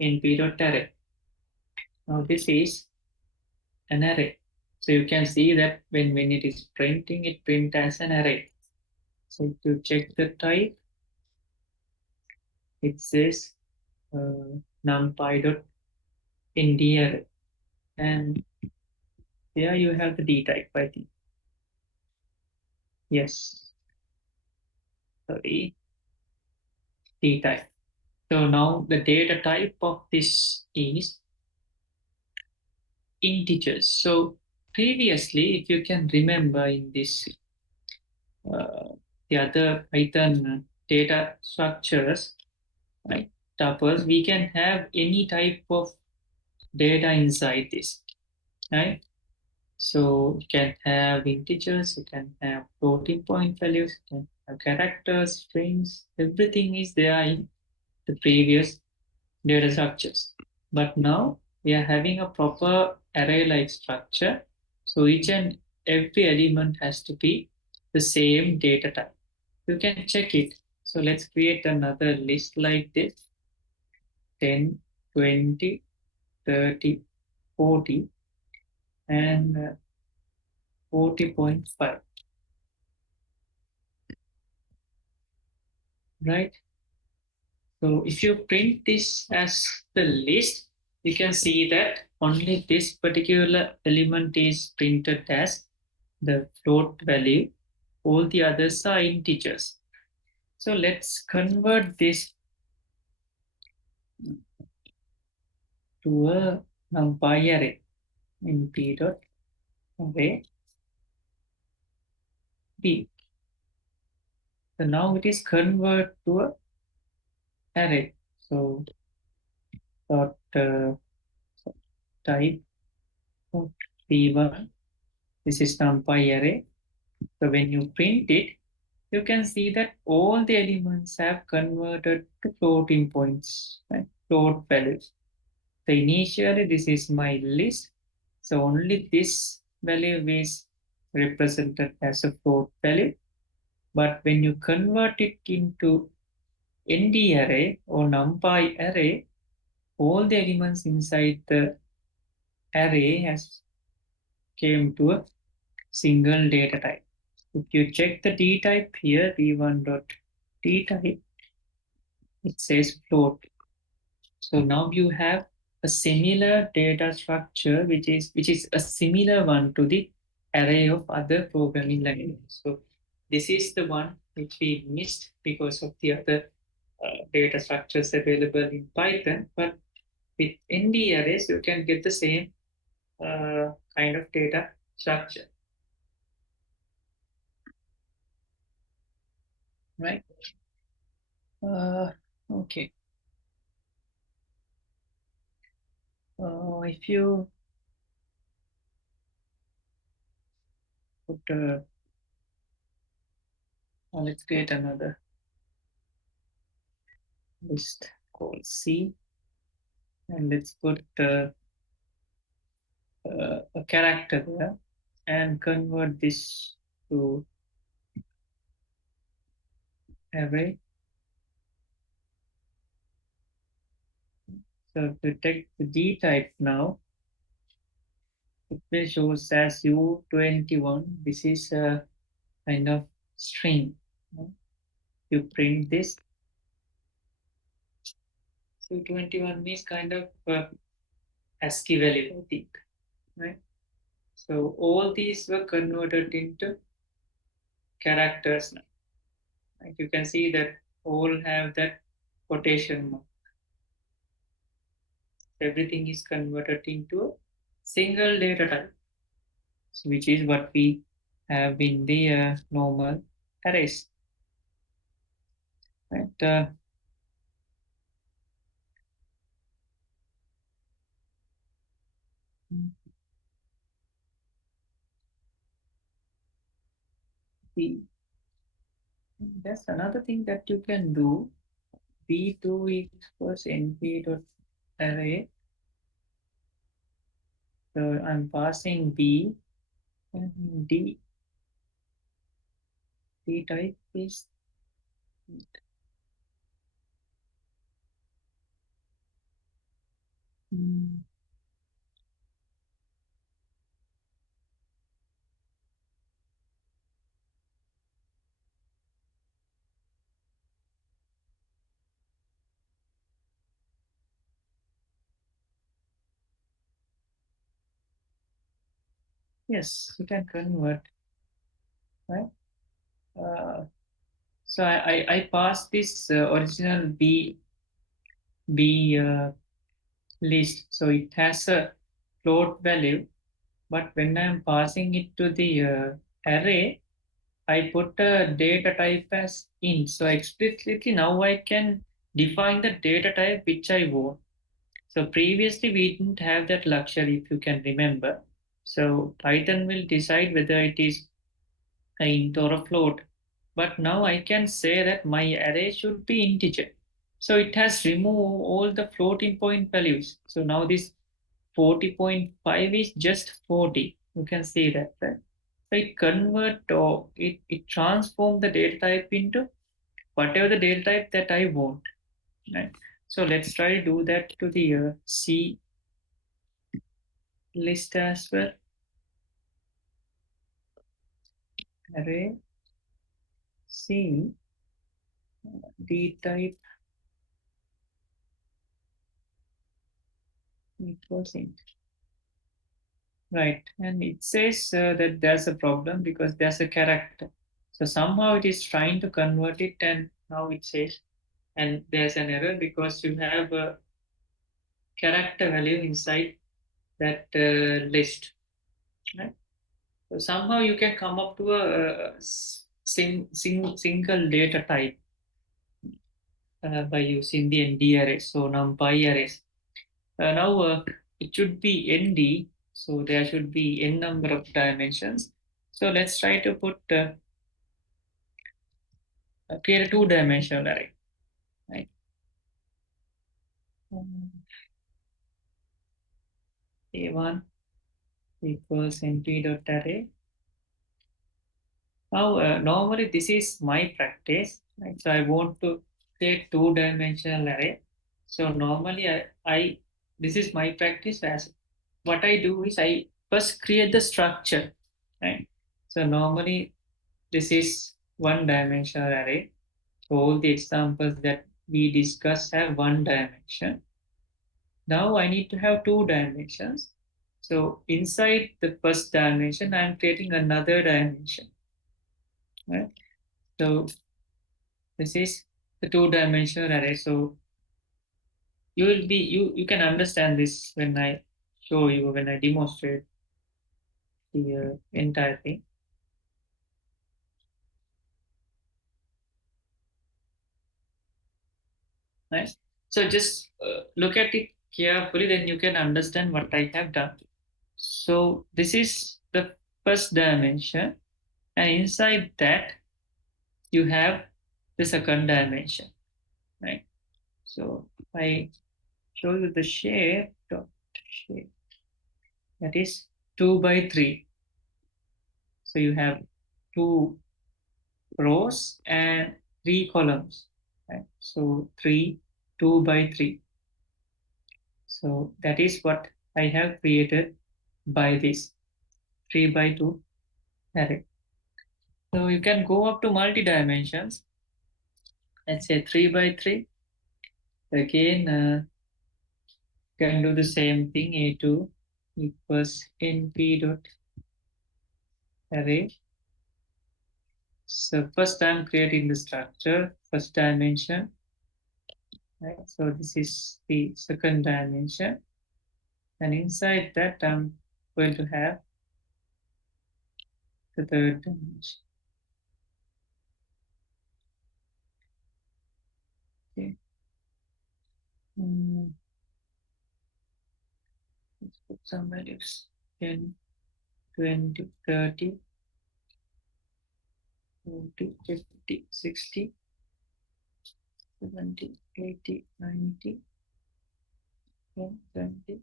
np.array. Now this is an array. So you can see that when it is printing, it print as an array. So to check the type, it says numpy.nd array. And here you have the d type, I think. Yes, sorry, d type. So now the data type of this is integers. So previously, if you can remember in this, uh, the other Python data structures, right, tuples, we can have any type of data inside this, right? So you can have integers, you can have floating point values, you can have characters, strings, everything is there in the previous data structures. But now we are having a proper array-like structure. So each and every element has to be the same data type. You can check it. So let's create another list like this: 10, 20, 30, 40, and 40.5, right? So if you print this as the list, you can see that only this particular element is printed as the float value. All the others are integers. So let's convert this to a numpy array in p dot array b. So now it is convert to a array. So dot type of p1. This is numpy array. So when you print it, you can see that all the elements have converted to floating points, right? Float values. So initially this is my list. So only this value is represented as a float value. But when you convert it into nd array or numpy array, all the elements inside the array has came to a single data type. If you check the d type here, d1 dot d type, it says float. So now you have a similar data structure, which is a similar one to the array of other programming languages. So this is the one which we missed because of the other data structures available in Python. But with ND arrays, you can get the same kind of data structure, right? Uh, okay. If you put, let's create another list called C, and let's put a character there and convert this to array. So if you take the D type now, it will show as U21. This is a kind of string. You print this. So 21 means kind of ASCII value, I think, right? So all these were converted into characters now. Like you can see that all have that quotation mark. Everything is converted into a single data type, which is what we have in the normal arrays. Right? the That's another thing that you can do. B2 equals np dot array. So I'm passing B and D type is mm, yes, you can convert, right? Uh, so I pass this original B list. So it has a float value, but when I'm passing it to the array, I put a data type as int. So explicitly now I can define the data type which I want. So previously we didn't have that luxury, if you can remember. So Python will decide whether it is an int or a float. But now I can say that my array should be integer. So it has removed all the floating point values. So now this 40.5 is just 40. You can see that, right? So it convert or it transform the data type into whatever the data type that I want. Right? So let's try to do that to the C list as well. Array C D type equals int. Right, and it says that there's a problem because there's a character. So somehow it is trying to convert it, and now it says, and there's an error because you have a character value inside that list. Right? So somehow you can come up to a single data type by using the ND array, so numpy arrays. Now it should be ND, so there should be n number of dimensions. So let's try to create a two-dimensional array. Right? A1 equals np dot array. Now, normally this is my practice, right? So I want to create two-dimensional array. So normally I this is my practice as what I do is I first create the structure, right? So normally this is one-dimensional array. So all the examples that we discuss have one dimension. Now I need to have two dimensions. So inside the first dimension, I'm creating another dimension, right? So this is the two-dimensional array. So you can understand this when I show you, when I demonstrate the entire thing. Right? So just look at it carefully, then you can understand what I have done. So this is the first dimension, and inside that you have the second dimension, right? So I show you the shape dot shape that is 2 by 3. So you have two rows and three columns, right? So 2 by 3. So that is what I have created by this 3 by 2 array. So you can go up to multi dimensions. Let's say 3 by 3. Again, can do the same thing. A2 equals np dot array. So first I'm creating the structure, first dimension. Right? So this is the second dimension. And inside that I'm going to have the third dimension. Okay. Let's put some values. 10, 20, 30. 40, 50, 60, 70, 80, 90, 120.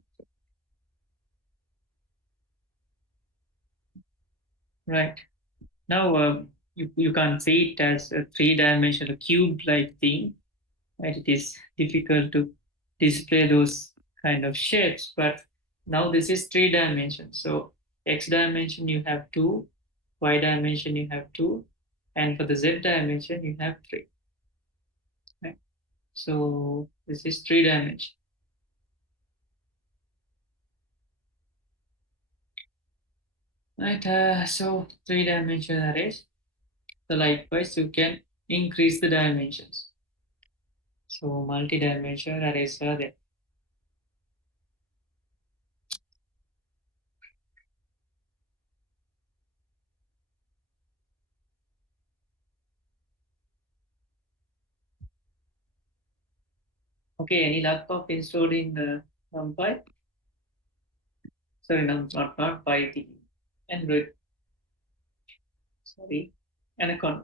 Right. Now, you can't see it as a three-dimensional cube-like thing, right? It is difficult to display those kind of shapes, but now this is three dimensions. So x dimension you have two, y dimension you have two, and for the z dimension you have three. Right? So this is three dimension. Right, so three-dimensional arrays. So likewise, you can increase the dimensions. So multi-dimensional arrays are there. Okay, any luck of installing NumPy? Sorry, not by the Android. Sorry, Anaconda.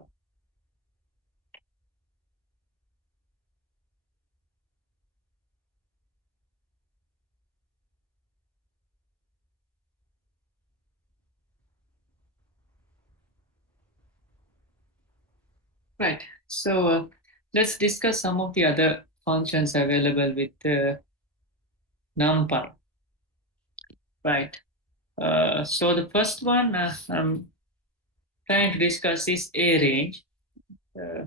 Right. So let's discuss some of the other functions available with NumPy. Right. So the first one I'm trying to discuss is a range. Uh,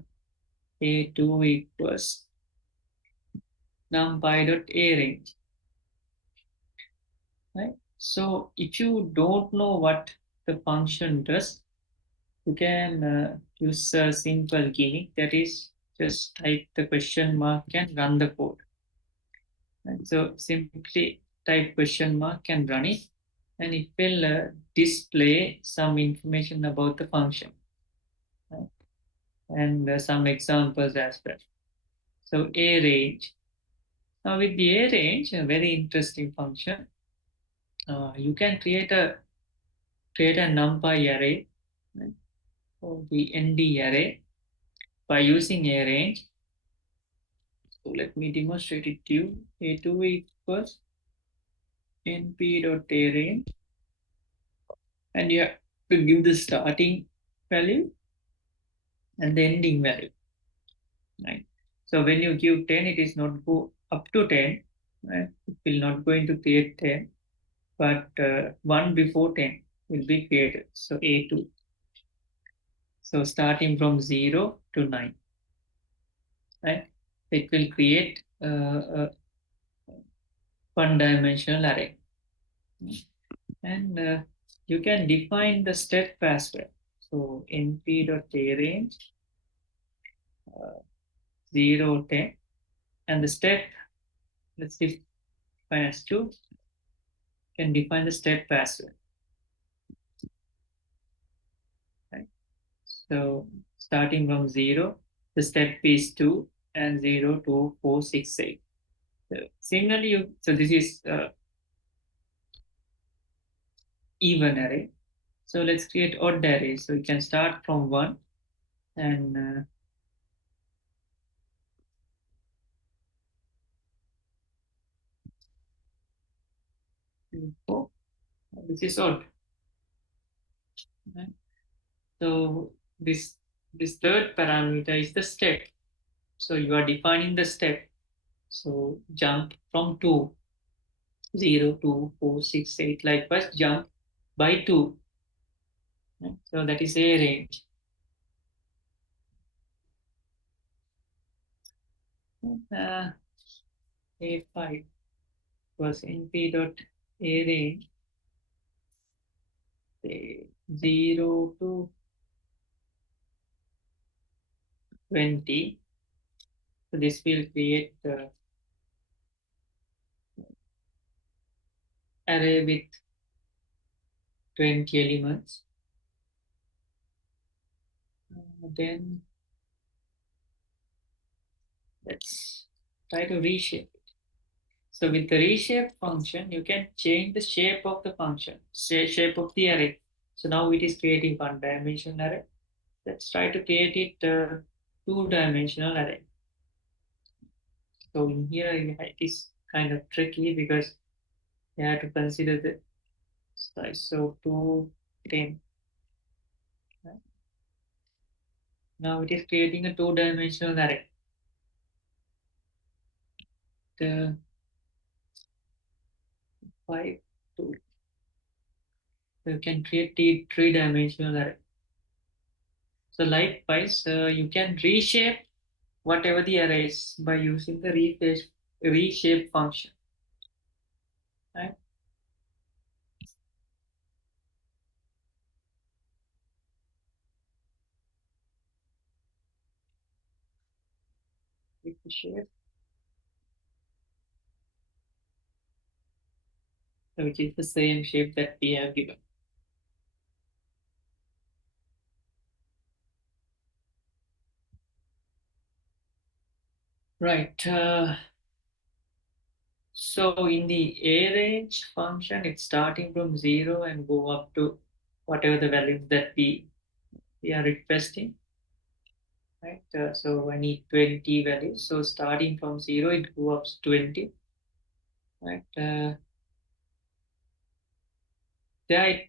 A2 equals numpy.arange, right? So if you don't know what the function does, you can use a simple gimmick, that is just type the question mark and run the code. And so simply type question mark and run it, and it will display some information about the function, right? And some examples as well. So a range. Now with the a range, a very interesting function. You can create a numpy array, right, or the nd array by using a range. So let me demonstrate it to you. A2 equals np.arange, and you have to give the starting value and the ending value, right? So when you give 10, it is not go up to 10, right? It will not going to create 10, but 1 before 10 will be created. So A2. So starting from 0 to 9, right? It will create a one-dimensional array. And you can define the step as well. So np.arange 0, 10, and the step, let's define as 2, can define the step as well. Right? So starting from 0, the step is 2, and 0, 2, 4, 6, 8. So similarly, so this is even array. So let's create odd array. So you can start from 1 and 2, 4. This is odd. Right? So this third parameter is the step. So you are defining the step. So jump from 2, 0, 2, 4, 6, 8. Likewise, jump by 2. Right? So that is a range. A5 was np dot a range, say 0 to 20. So this will create array with 20 elements. Then let's try to reshape it. So with the reshape function, you can change the shape of the function, shape of the array. So now it is creating one dimensional array. Let's try to create it two-dimensional array. So in here it is kind of tricky because you have to consider the size. So 210. Now it is creating a two-dimensional array. The 5, 2. You can create the three-dimensional array. So likewise, you can reshape whatever the array is by using the reshape function. Right? With the shape, which is the same shape that we have given. Right. So in the a range function, it's starting from 0 and go up to whatever the values that we are requesting. Right. So I need 20 values. So starting from 0, it go up to 20. Right. There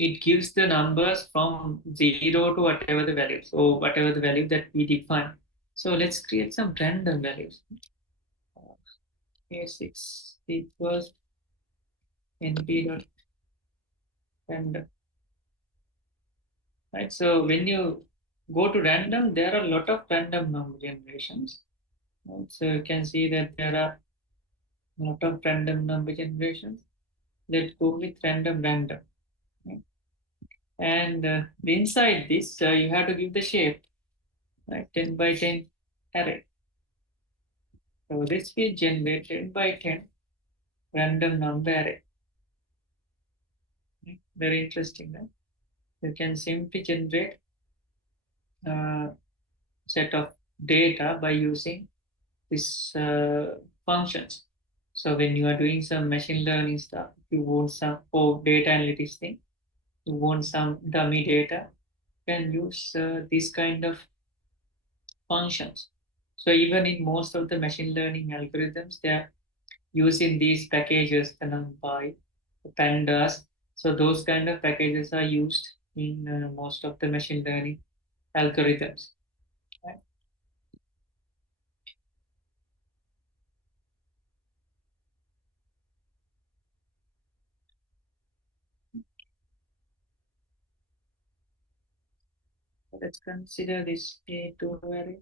it gives the numbers from 0 to whatever the value. So whatever the value that we define. So let's create some random values. A6 equals np dot random. Right. So when you go to random, there are a lot of random number generations. Right? So you can see that there are a lot of random number generations. Let's go with random. Right? And inside this, you have to give the shape, right? 10 by 10 array. So this will generate 10 by 10 random number array. Right? Very interesting, right? You can simply generate a set of data by using these functions. So when you are doing some machine learning stuff, you want some for data analytics thing, you want some dummy data, you can use these kind of functions. So even in most of the machine learning algorithms, they are using these packages, the NumPy, the pandas. So those kind of packages are used in most of the machine learning algorithms. Right? Let's consider this A2 array.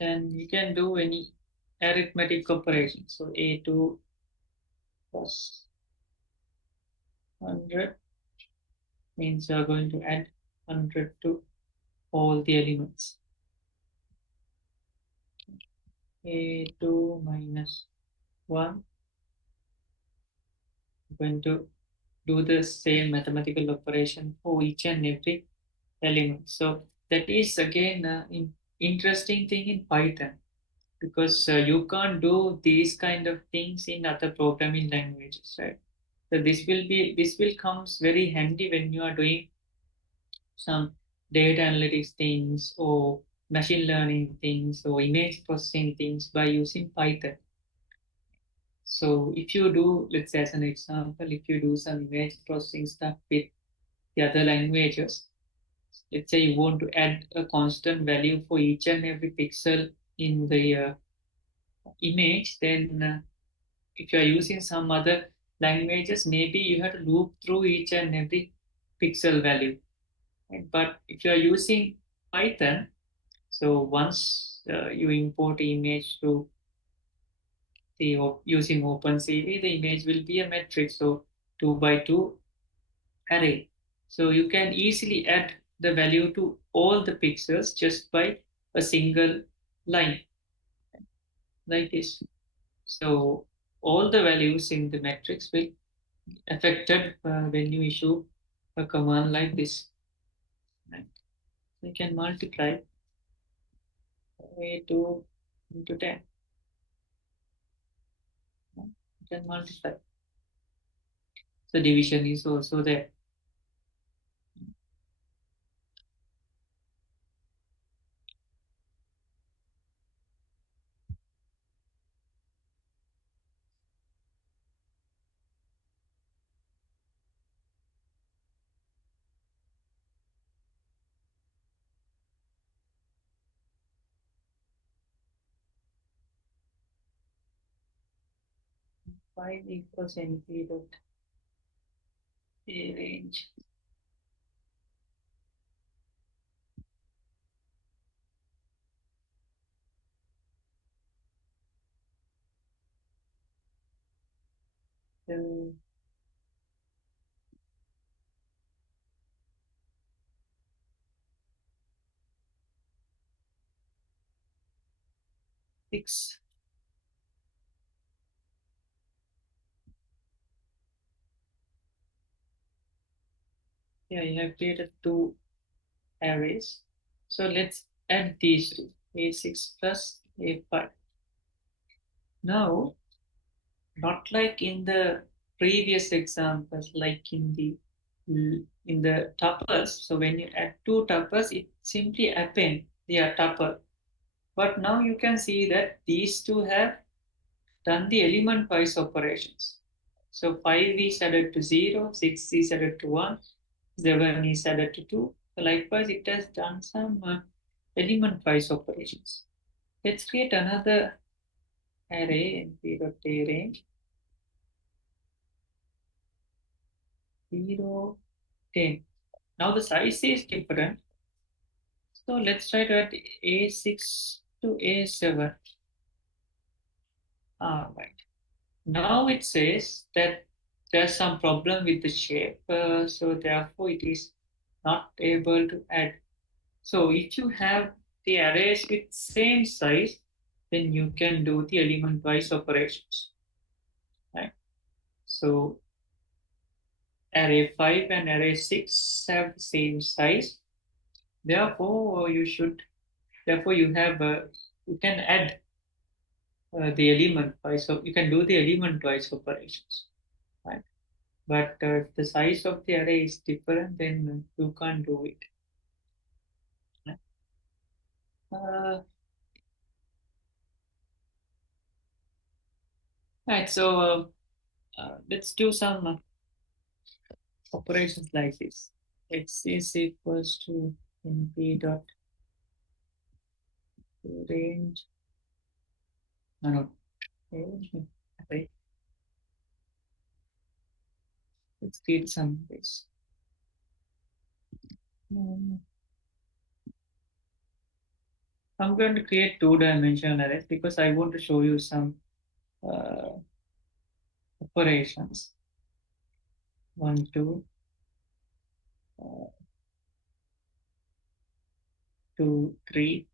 And you can do any arithmetic operation. So A2 plus 100 means you are going to add 100 to all the elements. A2 minus 1, going to do the same mathematical operation for each and every element. So that is again an interesting thing in Python because you can't do these kind of things in other programming languages, right? So this will comes very handy when you are doing some data analytics things or machine learning things or image processing things by using Python. So if you do, let's say as an example, if you do some image processing stuff with the other languages, let's say you want to add a constant value for each and every pixel in the image, then if you are using some other languages, maybe you have to loop through each and every pixel value. Right? But if you are using Python, so once you import image to using OpenCV, the image will be a metric, so 2 by 2 array. So you can easily add the value to all the pixels just by a single line like this. So all the values in the matrix will affected when you issue a command like this. Right? You can multiply A2 into 10. Right? You can multiply. So division is also there. Five equals NP dot A range. So 6. Yeah, you have created two arrays. So let's add these two, A6 plus A5. Now, not like in the previous examples, like in the tuples. So when you add two tuples, it simply append their tuple. But now you can see that these two have done the element-wise operations. So 5 is added to 0, 6 is added to 1, 7 is added to 2. So likewise, it has done some element-wise operations. Let's create another array and we got a range 0, 10. Now the size is different. So let's try to add A6 to A7. All right. Now it says that there's some problem with the shape, so therefore it is not able to add. So if you have the arrays with same size, then you can do the element-wise operations, right? So array 5 and array 6 have the same size. Therefore you have you can add the element-wise. So you can do the element-wise operations, right? But if the size of the array is different, then you can't do it. Uh, right, so let's do some operations like this. X is equals to np dot range. No, no, range. Okay, let's create some this. Hmm, I'm going to create two-dimensional arrays because I want to show you some uh, operations. 1, 2, 2, 3.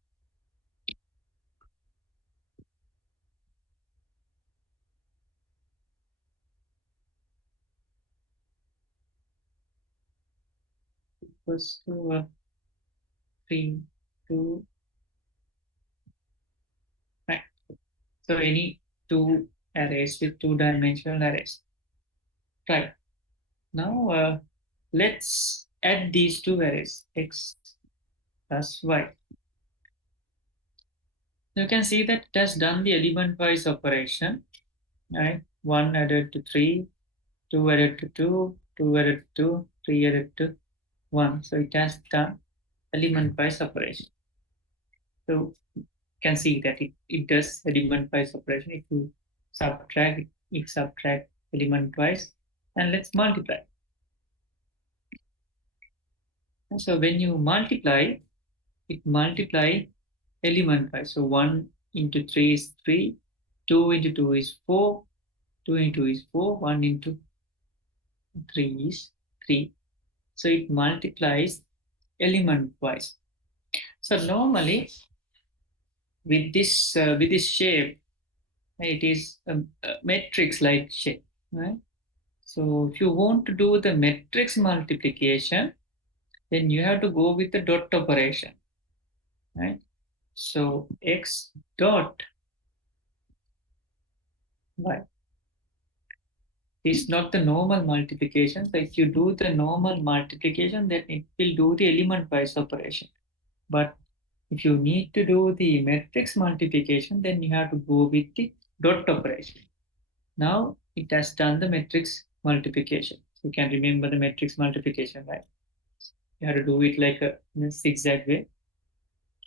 Equals to 3, 2, right. So any two arrays with two-dimensional arrays. Right. Now let's add these two arrays, x plus y. You can see that it has done the element-wise operation, right? 1 added to 3, 2 added to 2, 2 added to 2, 3 added to 1. So it has done element-wise operation. So you can see that it does element-wise operation. If you subtract, it subtract element-wise. And let's multiply. And so when you multiply, it multiply element-wise. So 1 into 3 is 3, 2 into 2 is 4, 2 into 2 is 4, 1 into 3 is 3. So it multiplies element-wise. So normally with this shape, it is a matrix-like shape, right? So if you want to do the matrix multiplication, then you have to go with the dot operation, right? So x dot y. It's not the normal multiplication. So if you do the normal multiplication, then it will do the element wise operation. But if you need to do the matrix multiplication, then you have to go with the dot operation. Now it has done the matrix multiplication. You can remember the matrix multiplication, right? You have to do it like in a zigzag way.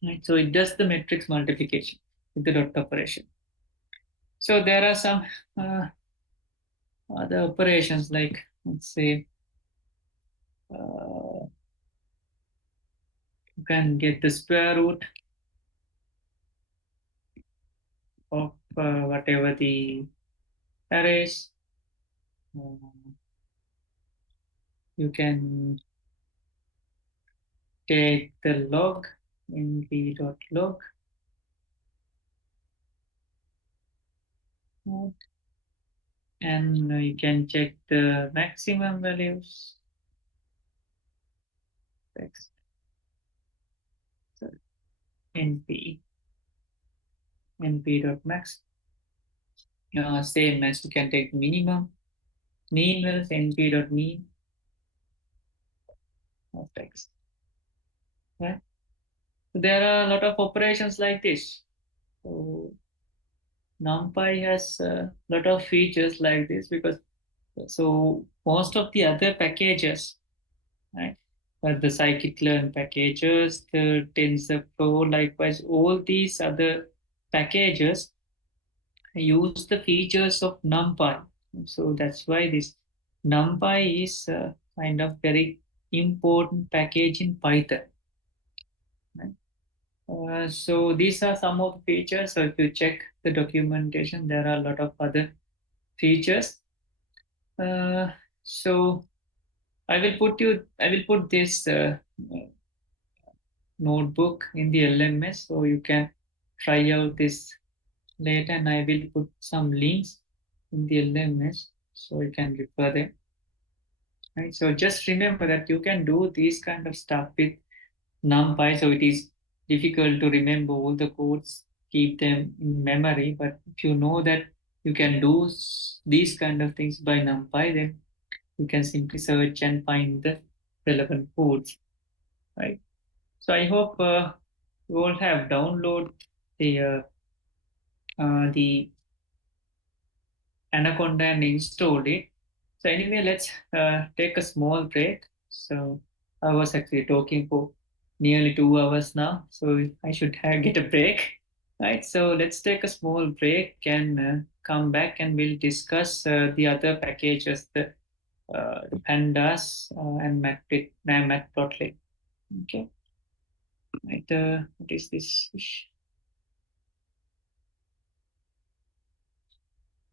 Right? So it does the matrix multiplication with the dot operation. So there are some uh, other operations like, let's say, uh, you can get the square root of whatever the arrays. Uh, you can take the log in b dot log, right? And you can check the maximum values. Text np dot max. Same as you can take minimum. Mean values np dot mean of text. Right? So there are a lot of operations like this. So NumPy has a lot of features like this because so most of the other packages, right? The scikit-learn packages, the TensorFlow, likewise, all these other packages use the features of NumPy. So that's why this NumPy is kind of very important package in Python. Right? So these are some of the features. So if you check the documentation, there are a lot of other features. Uh, so I will put this notebook in the LMS so you can try out this later, and I will put some links in the LMS so you can refer them. Right? So just remember that you can do these kind of stuff with NumPy, so it is difficult to remember all the codes, keep them in memory. But if you know that you can do these kind of things by NumPy, then you can simply search and find the relevant codes, right? So I hope you all have downloaded the Anaconda and installed it. So anyway, let's take a small break. So I was actually talking for nearly 2 hours now, so I should get a break. Right. So let's take a small break and come back, and we'll discuss the other packages, the pandas and matplotlib. Okay. Right. What is this?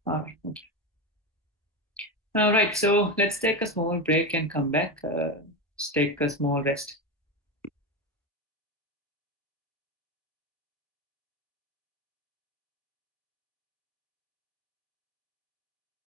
All right. Okay. All right. So let's take a small break and come back. Let's take a small rest.